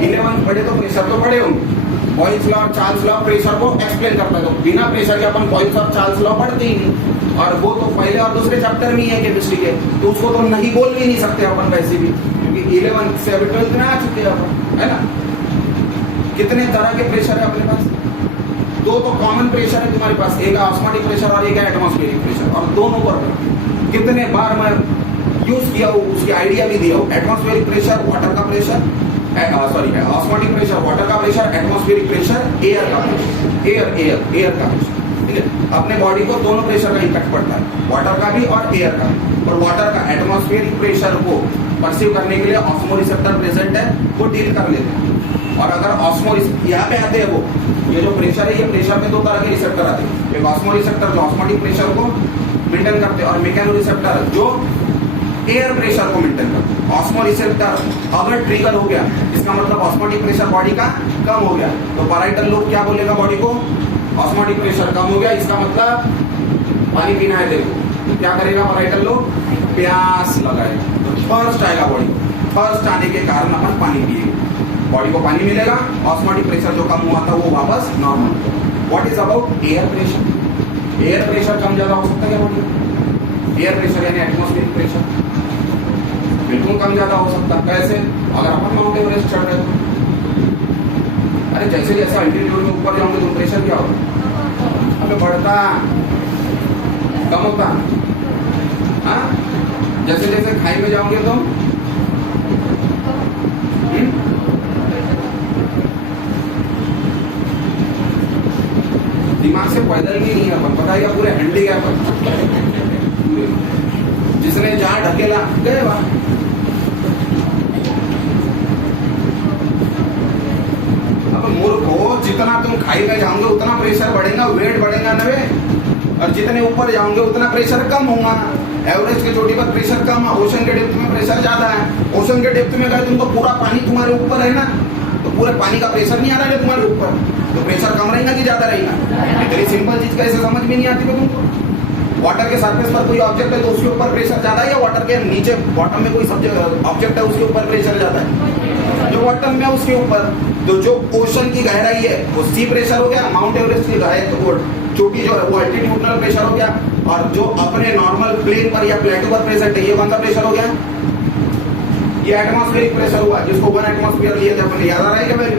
11 पढ़े तो प्रेशर तो पढ़े होंगे। Boyle's law, Charles law pressure को एक्सप्लेन करता है, तो बिना प्रेशर के अपन बॉयल्स और चार्ल्स लॉ पढ़ते ही नहीं। और वो तो पहले और दूसरे चैप्टर में ही है केमिस्ट्री के, तो उसको तो नहीं बोल भी नहीं सकते अपन वैसे भी, क्योंकि 11 से अभी 12th में आ चुके हैं अपन, है ना। कितने तरह के प्रेशर है अपने पास? 2 तो कॉमन प्रेशर है तुम्हारे पास, एक ऑस्मोटिक प्रेशर और एक एटमॉस्फेरिक प्रेशर, और दोनों पर कितने बार मैं यूज किया हूँ उसकी आइडिया भी दिया हूँ। एटमॉस्फेरिक प्रेशर वाटर का प्रेशर, ऑस्मोटिक प्रेशर वाटर का प्रेशर, एटमॉस्फेरिक प्रेशर एयर का प्रेशर, एयर का प्रेशर, ठीक है। अपने बॉडी को दोनों प्रेशर का इम्पैक्ट पड़ता है, वाटर का भी और एयर का भी। और वाटर का एटमॉस्फेरिक प्रेशर को परसीव करने के लिए ऑस्मो रिसेप्टर प्रेजेंट है, वो डील कर लेते हैं। और अगर ऑस्मो यहाँ पे आते हैं वो, ये जो प्रेशर है, ये प्रेशर में 2 तरह के रिसेप्टर आते हैं। एक ऑस्मो रिसेप्टर जो ऑस्मोटिक प्रेशर को मेंटेन करते हैं, और मैकेनो रिसेप्टर जो एयर प्रेशर को मेंटेन करते हैं। ऑस्मो रिसेप्टर अगर ट्रिगर हो गया, इसका मतलब ऑस्मोटिक प्रेशर बॉडी का कम हो गया, तो पैराइटल लोब क्या बोलेगा बॉडी को? ऑस्मोटिक प्रेशर कम हो गया, इसका मतलब पानी पीना है देखो, तो क्या करेगा पैराइटल लोब? प्यास लगाएगा, तो थर्स्ट आएगा बॉडी। थर्स्ट आने के कारण अपन पानी पिएंगे, बॉडी को पानी मिलेगा, ऑस्मोटिक प्रेशर जो कम हुआ था वो वापस normal. What is about air pressure? Air pressure कम ज्यादा हो सकता है क्या बॉडी? एयर प्रेशर यानी एटमॉस्फेरिक प्रेशर बिल्कुल कम ज्यादा हो सकता है। कैसे? अगर अपन माउंट एवरेस्ट चढ़ रहे तो, अरे जैसे जैसे अल्टीट्यूड में ऊपर जाओगे तो प्रेशर क्या होगा? अबे बढ़ता, कम होता। हाँ, जैसे जैसे खाई में जाओगे तो दिमाग से पैदल भी नहीं है अपन, पता है पूरे हैंडी है अपन। जिसने जहां ढकेला गए वहां। अब मूर्ख हो, जितना तुम खाई में जाओगे उतना प्रेशर बढ़ेगा, वेट बढ़ेगा ना वे, और जितने ऊपर जाओगे उतना प्रेशर कम होगा। एवरेज की चोटी पर प्रेशर कम है, ओशन के डेप्थ में प्रेशर ज्यादा है। ओशन के डेप्थ में गए तुम तो पूरा पानी तुम्हारे ऊपर है ना, तो पूरे पानी का प्रेशर नहीं आ रहा है तुम्हारे ऊपर, तो प्रेशर कम रहेगा कि ज्यादा रहेगा? इतनी सिंपल चीज कैसे समझ में नहीं आती तुमको? वाटर के सरफेस पर कोई ऑब्जेक्ट है तो उसके ऊपर प्रेशर ज्यादा है, या वाटर के नीचे बॉटम में कोई ऑब्जेक्ट है उसके ऊपर प्रेशर ज्यादा है? जो बॉटम में उसके ऊपर। तो जो ओशन की गहराई है वो सी प्रेशर हो गया, माउंट एवरेस्ट की गहराई तो चोटी जो है वो अल्टीट्यूडनल प्रेशर हो गया, और जो अपने नॉर्मल प्लेन पर या प्लेटो पर प्रेजेंट है ये कौन सा प्रेशर हो गया? ये एटमॉस्फेरिक प्रेशर हुआ, जिसको 1 एटमॉस्फेयर लिए थे अपने, याद आ रहा है क्या मेरे?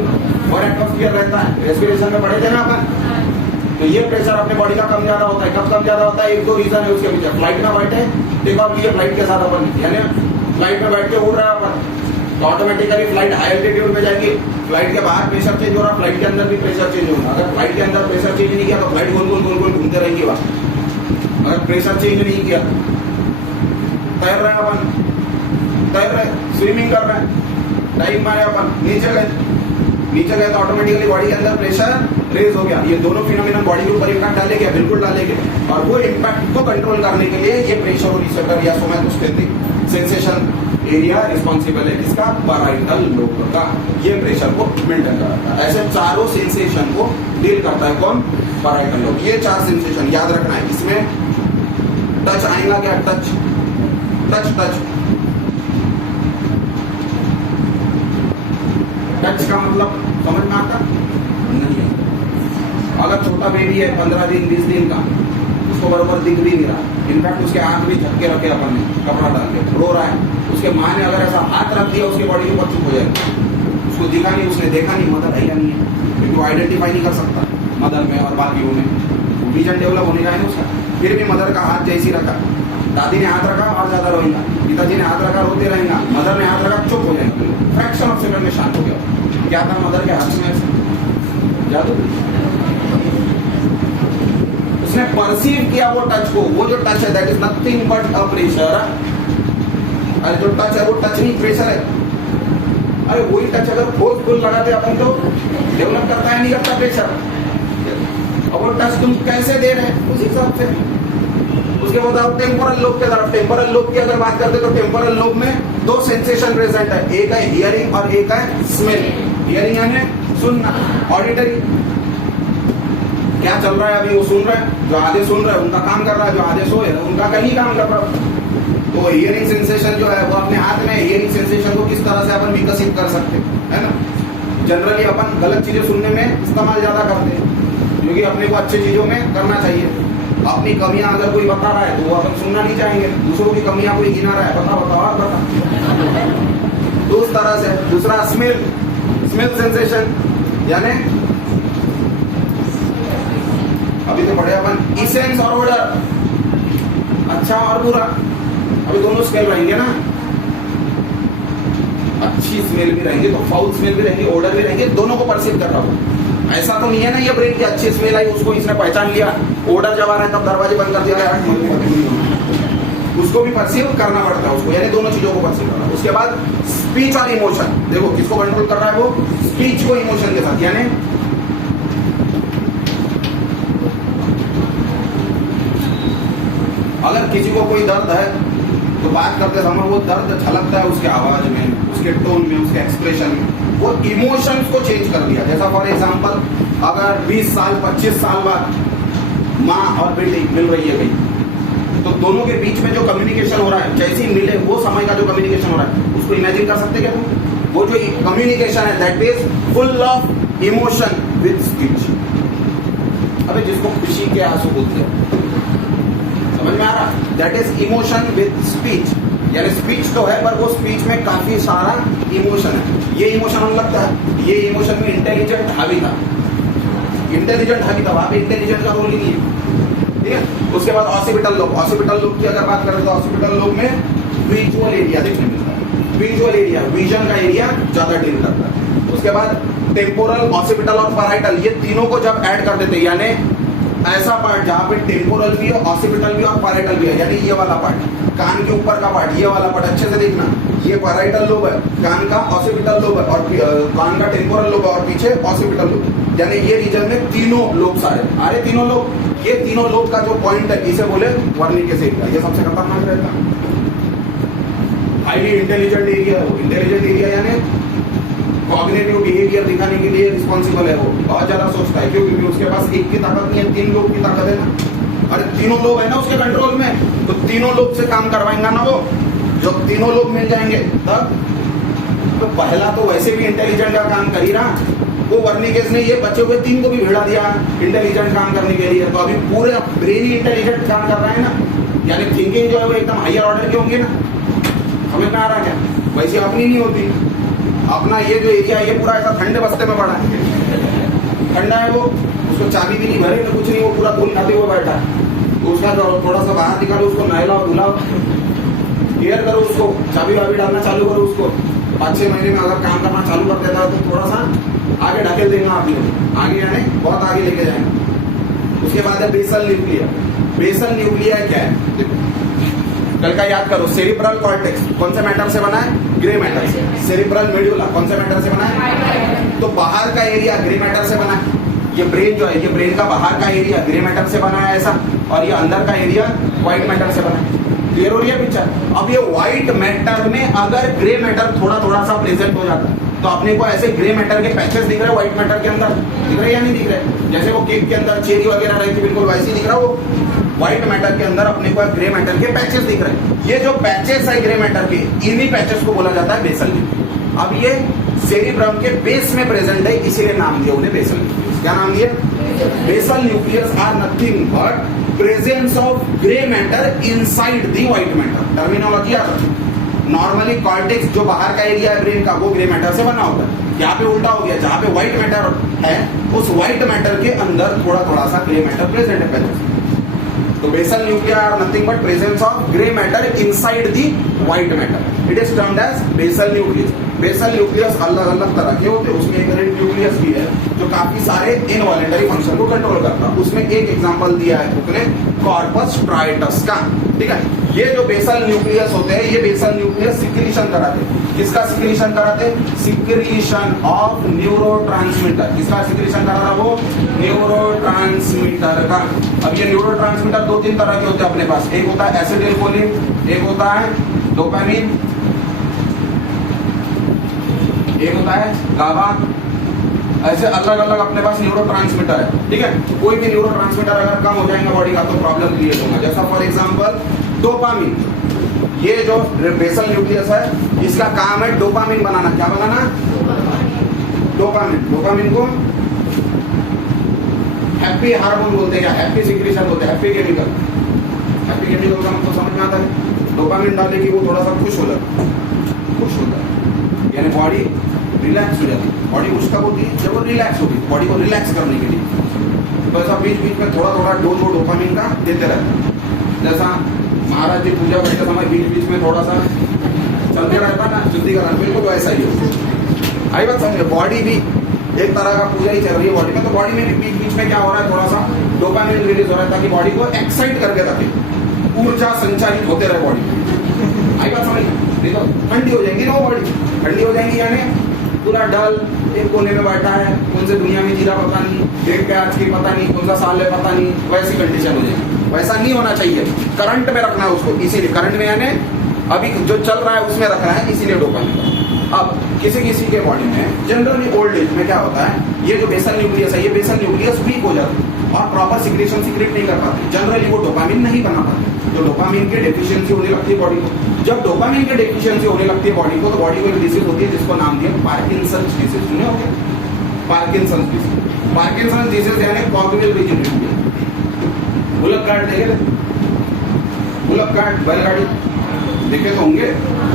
1 एटमॉस्फेयर रहता है, रेस्पिरेशन में पढ़े थे ना अपन। तो ये प्रेशर अपने बॉडी का कम ज्यादा होता है। कब कम ज्यादा होता है? 1-2 रीजन है उसके पीछे। फ्लाइट में बैठे, टेक ऑफ लिए फ्लाइट के साथ अपन, यानी फ्लाइट में बैठ के उड़ रहा है अपन, तो ऑटोमेटिकली फ्लाइट हाई एल्टीट्यूड पे जाएगी। फ्लाइट के बाहर प्रेशर चेंज हो रहा है, फ्लाइट के अंदर भी प्रेशर चेंज होगा। अगर फ्लाइट के अंदर प्रेशर चेंज नहीं किया तो फ्लाइट गोल गोल गोल गोल घूमते रहेंगी वहां। अगर प्रेशर चेंज नहीं किया, तैर रहे अपन, तैर रहे, स्विमिंग कर रहे हैं, डाइव मारे अपन, नीचे गए तो ऑटोमेटिकली बॉडी के अंदर प्रेशर रेज हो गया। ये दोनों फिनोमिना बॉडी के ऊपर इम्पैक्ट डालेंगे, बिल्कुल डालेंगे। और वो इम्पैक्ट को कंट्रोल करने के लिए ये प्रेशर रिसेप्टर या सोमैटोस्टेटिक सेंसेशन एरिया रिस्पॉन्सिबल है किसका, पैराइटल लोब का। ये प्रेशर को मेंटेन करता है। ऐसे चारों सेंसेशन को डील करता है कौन, पैराइटल लोब। ये 4 सेंसेशन याद रखना है। इसमें टच आएगा क्या, टच टच टच टच का मतलब समझ में आता नहीं है। अगर छोटा बेबी है 15 दिन 20 दिन का, उसको बराबर दिख भी नहीं रहा, इनफैक्ट उसके आंख भी झटके रखे अपन ने कपड़ा डाल के, रो रहा है, उसके माँ ने अगर ऐसा हाथ रख दिया उसके बॉडी के ऊपर चुप हो जाएगा। उसको दिखा नहीं, उसने देखा नहीं मदर है या नहीं है, क्योंकि वो आइडेंटिफाई नहीं कर सकता मदर में और बाकियों में। विजन डेवलप होने का है ना उसका। फिर भी मदर का हाथ जैसी रखा, दादी ने हाथ रखा और ज्यादा रोएगा, पिताजी ने हाथ रखा रोते रहेगा, मदर ने हाथ रखा चुप हो जाएगा, फ्रैक्शन ऑफ सेकंड में शांत हो गया। क्या था मदर के हाथ में ऐसा जादू, उसने परसीव किया वो टच को। वो जो टच है that is nothing but a pressure. अरे जो टच है वो टच नहीं, प्रेशर है। अरे वही टच अगर फोर्सफुल लगाते अपन तो डेवलप करता है नहीं करता प्रेशर। अब वो टच तुम कैसे दे रहे हैं उस हिसाब से। उसके बाद टेम्पोरल लोब के तरफ, टेम्पोरल लोब की अगर बात करते तो टेम्पोरल लोब में 2 सेंसेशन प्रेजेंट है, एक है हियरिंग और एक है स्मेल। हियरिंग यानी सुनना, ऑडिटरी, क्या चल रहा है अभी वो सुन रहे हैं, जो आधे सुन रहे हैं उनका काम कर रहा है, जो आधे सोए हैं उनका कहीं काम कर रहा है। तो हियरिंग सेंसेशन जो है वो अपने हाथ में, हियरिंग सेंसेशन को किस तरह से अपन विकसित कर सकते हैं ना। जनरली अपन गलत चीजें सुनने में इस्तेमाल ज्यादा करते हैं, क्योंकि अपने को अच्छी चीजों में करना चाहिए। अपनी कमियां अगर कोई बता रहा है तो वो अपन सुनना नहीं चाहेंगे, दूसरों की कमियां कोई गिना रहा है, बताओ और बता, तो उस तरह से। दूसरा स्मेल, स्मेल सेंसेशन यानी अभी तो पढ़े अपन इसेंस और ऑर्डर, अच्छा और बुरा, अभी दोनों स्मेल रहेंगे ना। अच्छी स्मेल भी रहेंगे तो फाउल स्मेल भी रहेंगे, ऑर्डर भी रहेंगे, दोनों को परसीव कर रहा हूँ। ऐसा तो नहीं है ना ये ब्रेन की अच्छी स्मेल आई उसको इसने पहचान लिया, ऑर्डर जब आ रहा है तब दरवाजे बंद कर दिया, उसको भी परसीव करना पड़ता है उसको, यानी दोनों चीजों को परसीव करना। उसके बाद स्पीच और इमोशन, देखो किसको कंट्रोल कर रहा है वो, स्पीच को इमोशन के साथ। यानी अगर किसी को कोई दर्द है तो बात करते समय वो दर्द झलकता है उसके आवाज में, उसके टोन में, उसके एक्सप्रेशन में, वो इमोशंस को चेंज कर दिया। जैसा फॉर एग्जांपल अगर 20 साल 25 साल बाद माँ और बेटी मिल रही है कहीं, तो दोनों के बीच में जो कम्युनिकेशन हो रहा है, जैसे ही मिले वो समय का जो कम्युनिकेशन हो रहा है उसको इमेजिन कर सकते क्या तुम। वो जो कम्युनिकेशन है that is full of emotion with speech. अबे जिसको खुशी के आंसू बोलते हैं, समझ में आ रहा, that is emotion with speech. यानी स्पीच तो है पर वो स्पीच में काफी सारा इमोशन है। ये इमोशन हम लगता है, ये इमोशन में इंटेलिजेंट हावी था, इंटेलिजेंट हावी था, वहां पे इंटेलिजेंट का रोल ही नहीं है, ठीक है। उसके बाद ऑसिपिटल लोब, ऑसिपिटल लोब की अगर बात करें तो ऑसिपिटल लोब में विजुअल एरिया देखने मिलता है, विजुअल एरिया, विजन का एरिया ज्यादा डील करता है। उसके बाद टेम्पोरल, ऑसिपिटल और पैराइटल, ये तीनों को जब ऐड कर देते यानी ऐसा पार्ट जहाँ पे टेम्पोरल भी है, ऑसिपिटल भी और पैराइटल भी है, यानी ये वाला पार्ट, कान के ऊपर का पार्ट, ये वाला पार्ट अच्छे से देखना, ये पैराइटल लोब है, कान का ऑसिपिटल लोब है और कान का टेम्पोरल लोब है और पीछे ऑसिपिटल लोब, यानी ये रीजन में तीनों लोब सारे आ रहे, तीनों लोब। ये तीनों लोब का जो पॉइंट है इसे बोले वर्निकेस एरिया, ये सबसे खतरनाक रहता है। Highly intelligent area, intelligent area यानी कॉग्निटिव बिहेवियर दिखाने के लिए रिस्पॉन्सिबल है, वो बहुत ज्यादा सोचता है। क्यों? क्योंकि उसके पास एक की ताकत नहीं है, 3 लोग की ताकत है ना। अरे तीनों लोग है ना उसके कंट्रोल में, तो तीनों लोग से काम करवाएंगा ना वो। जब तीनों लोग मिल जाएंगे तब तो पहला तो वैसे भी इंटेलिजेंट का काम कर ही रहा, वो वर्निकेस ने ये बचे हुए 3 को भी भिड़ा दिया इंटेलिजेंट काम करने के लिए, तो अभी पूरे ब्रेन ही इंटेलिजेंट काम कर रहा है ना। यानी थिंकिंग जो है वो एकदम हायर ऑर्डर की होंगी ना, समझ में आ रहा क्या? वैसे अपनी नहीं होती। अपना ये जो एरिया ये पूरा ऐसा ठंडे बस्ते में पड़ा है, ठंडा है वो, उसको चाबी भी नहीं भरे तो कुछ नहीं, वो पूरा धूल खाते हुए बैठा है, तो उसका थोड़ा सा बाहर निकालो, उसको नहलाओ धुलाओ, केयर करो उसको, चाबी वाबी डालना चालू करो उसको। 5-6 महीने में अगर काम करना चालू कर देता है तो थोड़ा सा आगे ढकेल देंगे आप लोग, आगे यानी बहुत आगे लेके जाएंगे। उसके बाद है बेसल न्यूक्लिया। बेसल न्यूक्लिया क्या है? कल का याद करो, सेरिब्रल कॉर्टेक्स कौन से मैटर से बना है? ग्रे मैटर से। सेरिब्रल मेडुला कौन से मैटर से बना है? तो बाहर का एरिया ग्रे मैटर से बना है। ये ब्रेन जो है, ये ब्रेन का बाहर का एरिया ग्रे मैटर से बना है ऐसा, और ये अंदर का एरिया व्हाइट मैटर से बना है। क्लियर हो रही है पिक्चर? अब ये व्हाइट मैटर में अगर ग्रे मैटर थोड़ा थोड़ा सा प्रेजेंट हो जाता है तो अपने को ऐसे ग्रे मैटर के पैचेस दिख रहे हैं व्हाइट मैटर के अंदर, दिख रहे या नहीं दिख रहे? जैसे वो केक के अंदर चेरी वगैरह रहती है बिल्कुल वैसे ही दिख रहा वो व्हाइट मैटर के अंदर अपने को ग्रे मैटर के पैचेस दिख रहे हैं। ये जो पैचेस है ग्रे मैटर के, इन्हीं पैचेस को बोला जाता है बेसल न्यूक्लियस। अब ये सेरिब्रम के बेस में प्रेजेंट है, इसीलिए नाम दिया उन्हें बेसल न्यूक्लियस। क्या नाम दिया? Basal nucleus are nothing but presence of grey matter inside the white matter. Terminology आ रहा है। नॉर्मली कॉर्टेक्स जो बाहर का एरिया है ब्रेन का वो ग्रे मैटर से बना होता है। यहाँ पे उल्टा हो गया, जहाँ पे व्हाइट मैटर है उस व्हाइट मैटर के अंदर थोड़ा थोड़ा सा ग्रे मैटर प्रेजेंट है पहले। तो basal nuclei are nothing but presence of grey matter inside the white matter. It is termed as basal nucleus. Basal nucleus अलग अलग तरह के होते हैं, उसमें एक रेड न्यूक्लियस भी है जो काफी सारे इनवॉलेंटरी फंक्शन को कंट्रोल करता है। उसमें एक एग्जांपल दिया है बुक ने, कॉर्पस स्ट्राइटस का। ठीक है, ये जो बेसल न्यूक्लियस होते हैं, ये बेसल न्यूक्लियस सिक्रीशन कराते हैं। किसका सिक्रीशन कराते? Secretion of neurotransmitter. किसका सिक्रीशन करा रहा वो? न्यूरोट्रांसमीटर का। अब ये न्यूरोट्रांसमीटर 2-3 तरह के होते हैं अपने पास। एक होता है एसिटिलकोलिन, एक होता है डोपामिन, एक होता है गाबा। ऐसे अलग अलग अपने पास न्यूरोट्रांसमीटर है। ठीक है, कोई भी न्यूरोट्रांसमीटर अगर कम हो जाएगा बॉडी का तो प्रॉब्लम क्रिएट होगा। जैसा फॉर एग्जांपल डोपामिन, ये जो बेसल न्यूक्लियस है इसका काम है डोपामिन बनाना। क्या बनाना? डोपामिन। डोपामिन को हैप्पी हार्मोन बोलते हैं या हैप्पी सिक्रीशन बोलते हैं, हैप्पी केमिकल। हैप्पी केमिकल का मतलब समझ में आता है? डोपामिन डाले कि वो थोड़ा सा खुश होता है, यानी बॉडी रिलैक्स हो जाती है। बॉडी उस कब होती है? जब वो रिलैक्स होती है, बॉडी को रिलैक्स करने के लिए। तो ऐसा बीच बीच में थोड़ा थोड़ा डोज वो डोपामिन का देते रहते हैं। जैसा महाराज जी पूजा करते समय बीच बीच में थोड़ा सा चलते रहता ना शुद्धिकरण, बिल्कुल तो ऐसा ही हो। आई बात समझे? बॉडी भी एक तरह का पूजा ही चल रही है बॉडी में, तो बॉडी में भी बीच बीच में क्या हो रहा है? थोड़ा सा डोपामिन रिलीज हो रहा है ताकि बॉडी को एक्साइट करके रखे, ऊर्जा संचालित होते रहे बॉडी में। आई बात समझ? नहीं तो ठंडी हो जाएंगी ना वो बॉडी, ठंडी हो जाएंगी यानी पूरा डल एक कोने में बैठा है, कौन से दुनिया में जीरा पता नहीं, डेट पे आज की पता नहीं, कौन सा साल है पता नहीं, वैसी कंडीशन हो जाएगी। वैसा नहीं होना चाहिए, करंट में रखना है उसको। इसीलिए करंट में यानी अभी जो चल रहा है उसमें रखना है, इसीलिए डोपामिन। अब किसी किसी के बॉडी में जनरली ओल्ड एज में क्या होता है, ये जो बेसल न्यूक्लियस है, ये बेसल न्यूक्लियस वीक हो जाता है और प्रॉपर सिक्रेशन सीक्रेट नहीं कर पाते। जनरली वो डोपामिन नहीं बना पाते, तो डोपामिन की डेफिशिएंसी होने लगती है बॉडी को। जब डोपामिन की डेफिशिएंसी होने लगती है बॉडी को, तो बॉडी को एक डिसीज होती है जिसको नाम दिया पार्किंसंस डिसीज। सुने हो क्या? Parkinson's disease. पार्किंसंस डिसीज यानी कॉग्निटिव रिजिडिटी। बुलक कार्ट देखे? बुलक कार्ट बैलगाड़ी देखे तो होंगे,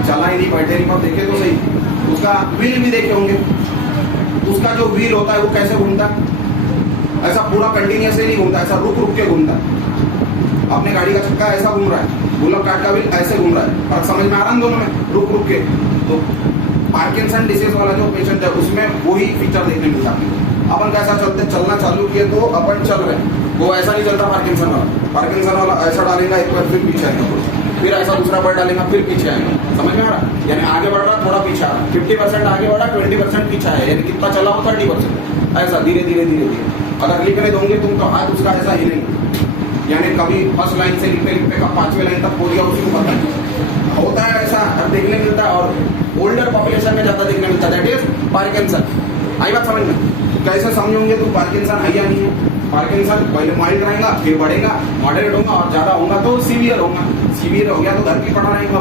चला ही नहीं, बैठे नहीं, पर देखे तो सही। उसका व्हील भी देखे होंगे। उसका जो व्हील होता है वो कैसे घूमता है? ऐसा पूरा कंटिन्यूअसली नहीं घूमता, ऐसा रुक रुक के घूमता है। अपने गाड़ी का चक्का ऐसा घूम रहा है, बुलक कार्ट का व्हील ऐसे घूम रहा है। फर्क समझ में आ रहा है दोनों में? रुक रुक के। तो पार्किंसन डिसीज वाला जो पेशेंट है उसमें वही फीचर देखने मिलता है। अपन कैसा चलते, चलना चालू किए तो अपन चल रहे हैं, वो ऐसा नहीं चलता पार्किंसन वाला। पार्किंसन वाला ऐसा डालेगा एक बार, फिर पीछे आएगा, फिर ऐसा दूसरा बार डालेगा, फिर पीछे आएगा। समझ में आ रहा? यानी आगे बढ़ रहा, थोड़ा पीछे आ रहा, 50% आगे बढ़ा, 20% पीछे आया, यानी कितना चला हो 30%। ऐसा धीरे धीरे धीरे धीरे। अगर लिखने दोगे तुम तो हाथ उसका ऐसा हिलेगा, यानी कभी फर्स्ट लाइन से लिखते लिखते कब 5वीं लाइन तक पहुंच गया उसी को पता नहीं होता है। ऐसा देखने मिलता है और ओल्डर पॉपुलेशन में ज्यादा देखने मिलता है, दैट इज पार्किंसन। आई बात समझ में? कैसे समझोगे तुम पार्किंसन है या नहीं है? पार्किंसन पहले माइल्ड रहेगा, फिर बढ़ेगा, मॉडरेट होगा और ज्यादा होगा तो सीवियर होगा। सीवियर हो गया तो घर भी पड़ा रहेगा।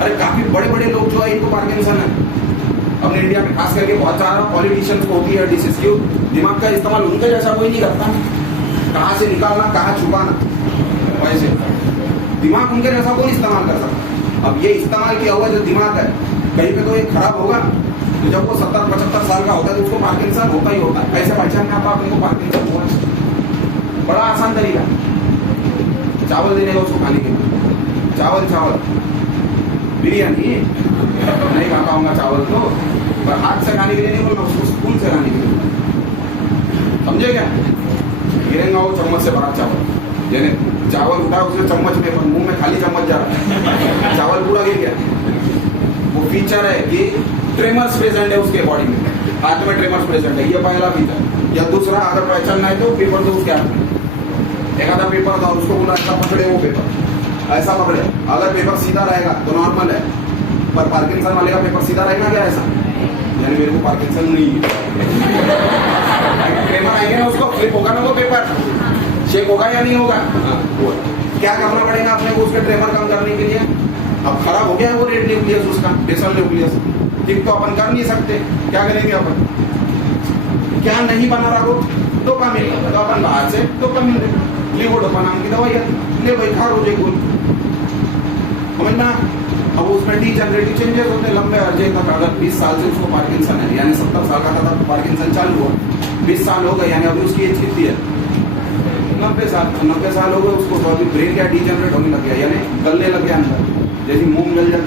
अरे काफी बड़े बड़े लोग जो है इनको पार्किंसन है अपने इंडिया में, खास करके बहुत सारा पॉलिटिशियंस को होती है डिसीज। क्यों? दिमाग का इस्तेमाल उनके जैसा कोई नहीं करता। कहाँ से निकालना, कहाँ छुपाना, वैसे दिमाग उनके जैसा कोई इस्तेमाल कर सकता। अब ये इस्तेमाल किया हुआ जो दिमाग है कहीं पे तो ये खराब होगा, तो जब वो 70-75 साल का होता है तो उसको पार्किंसन होता ही होता है। कैसे पहचान में आता है अपने को पार्किंसन हुआ? बड़ा आसान तरीका, चावल देने का उसको खाने के लिए। चावल बिरयानी नहीं खा पाऊंगा चावल तो, पर हाथ से खाने के लिए नहीं बोलना, उसको स्पून से खाने के लिए बोलना। समझे क्या? गिरेगा वो चम्मच से भरा चावल, यानी चावल उठा उसने चम्मच में, मुंह में खाली चम्मच जा रहा है, चावल पूरा गिर गया। वो फीचर है कि ट्रेमर्स प्रेजेंट है उसके बॉडी में, हाथ में ट्रेमर्स प्रेजेंट है, ये पहला फीचर। या दूसरा, अगर पहचानना है तो पेपर दो उसके हाथ में, एक आधा पेपर था उसको बोला ऐसा पकड़े, वो पेपर ऐसा पकड़े। अगर पेपर सीधा रहेगा तो नॉर्मल है, पर पार्किंसन वाले का पेपर सीधा रहेगा क्या ऐसा? यानी मेरे को पार्किंसन नहीं है। पेपर आएंगे ना, उसको फ्लिप होगा ना वो पेपर, शेक होगा या नहीं होगा? क्या करना पड़ेगा अपने को उसके ट्रेमर कम करने के लिए? अब खराब हो गया है वो रेड न्यूक्लियस उसका, बेसल न्यूक्लियस, ठीक तो अपन कर नहीं सकते, क्या करेंगे अपन? क्या नहीं बना रहा वो डोपामिन, तो अपन बाहर से डोपामिन दे, लीवोडोपा नाम की दवाई ले भाई, खा रोज एक गोली, समझना। अब उसमें डीजनरेटिव चेंजेस होते हैं लंबे अर्जे तक। अगर 20 साल से उसको पार्किंसन है, यानी 70 साल का था तब पार्किंसन चालू हुआ, 20 साल हो गए, यानी अभी उसकी एज कितनी है? 90 साल। 90 साल हो गए उसको, तो अभी ब्रेन क्या डीजनरेट होने लग गया, यानी गलने लग गया अंदर, जैसे मूंग गल जाती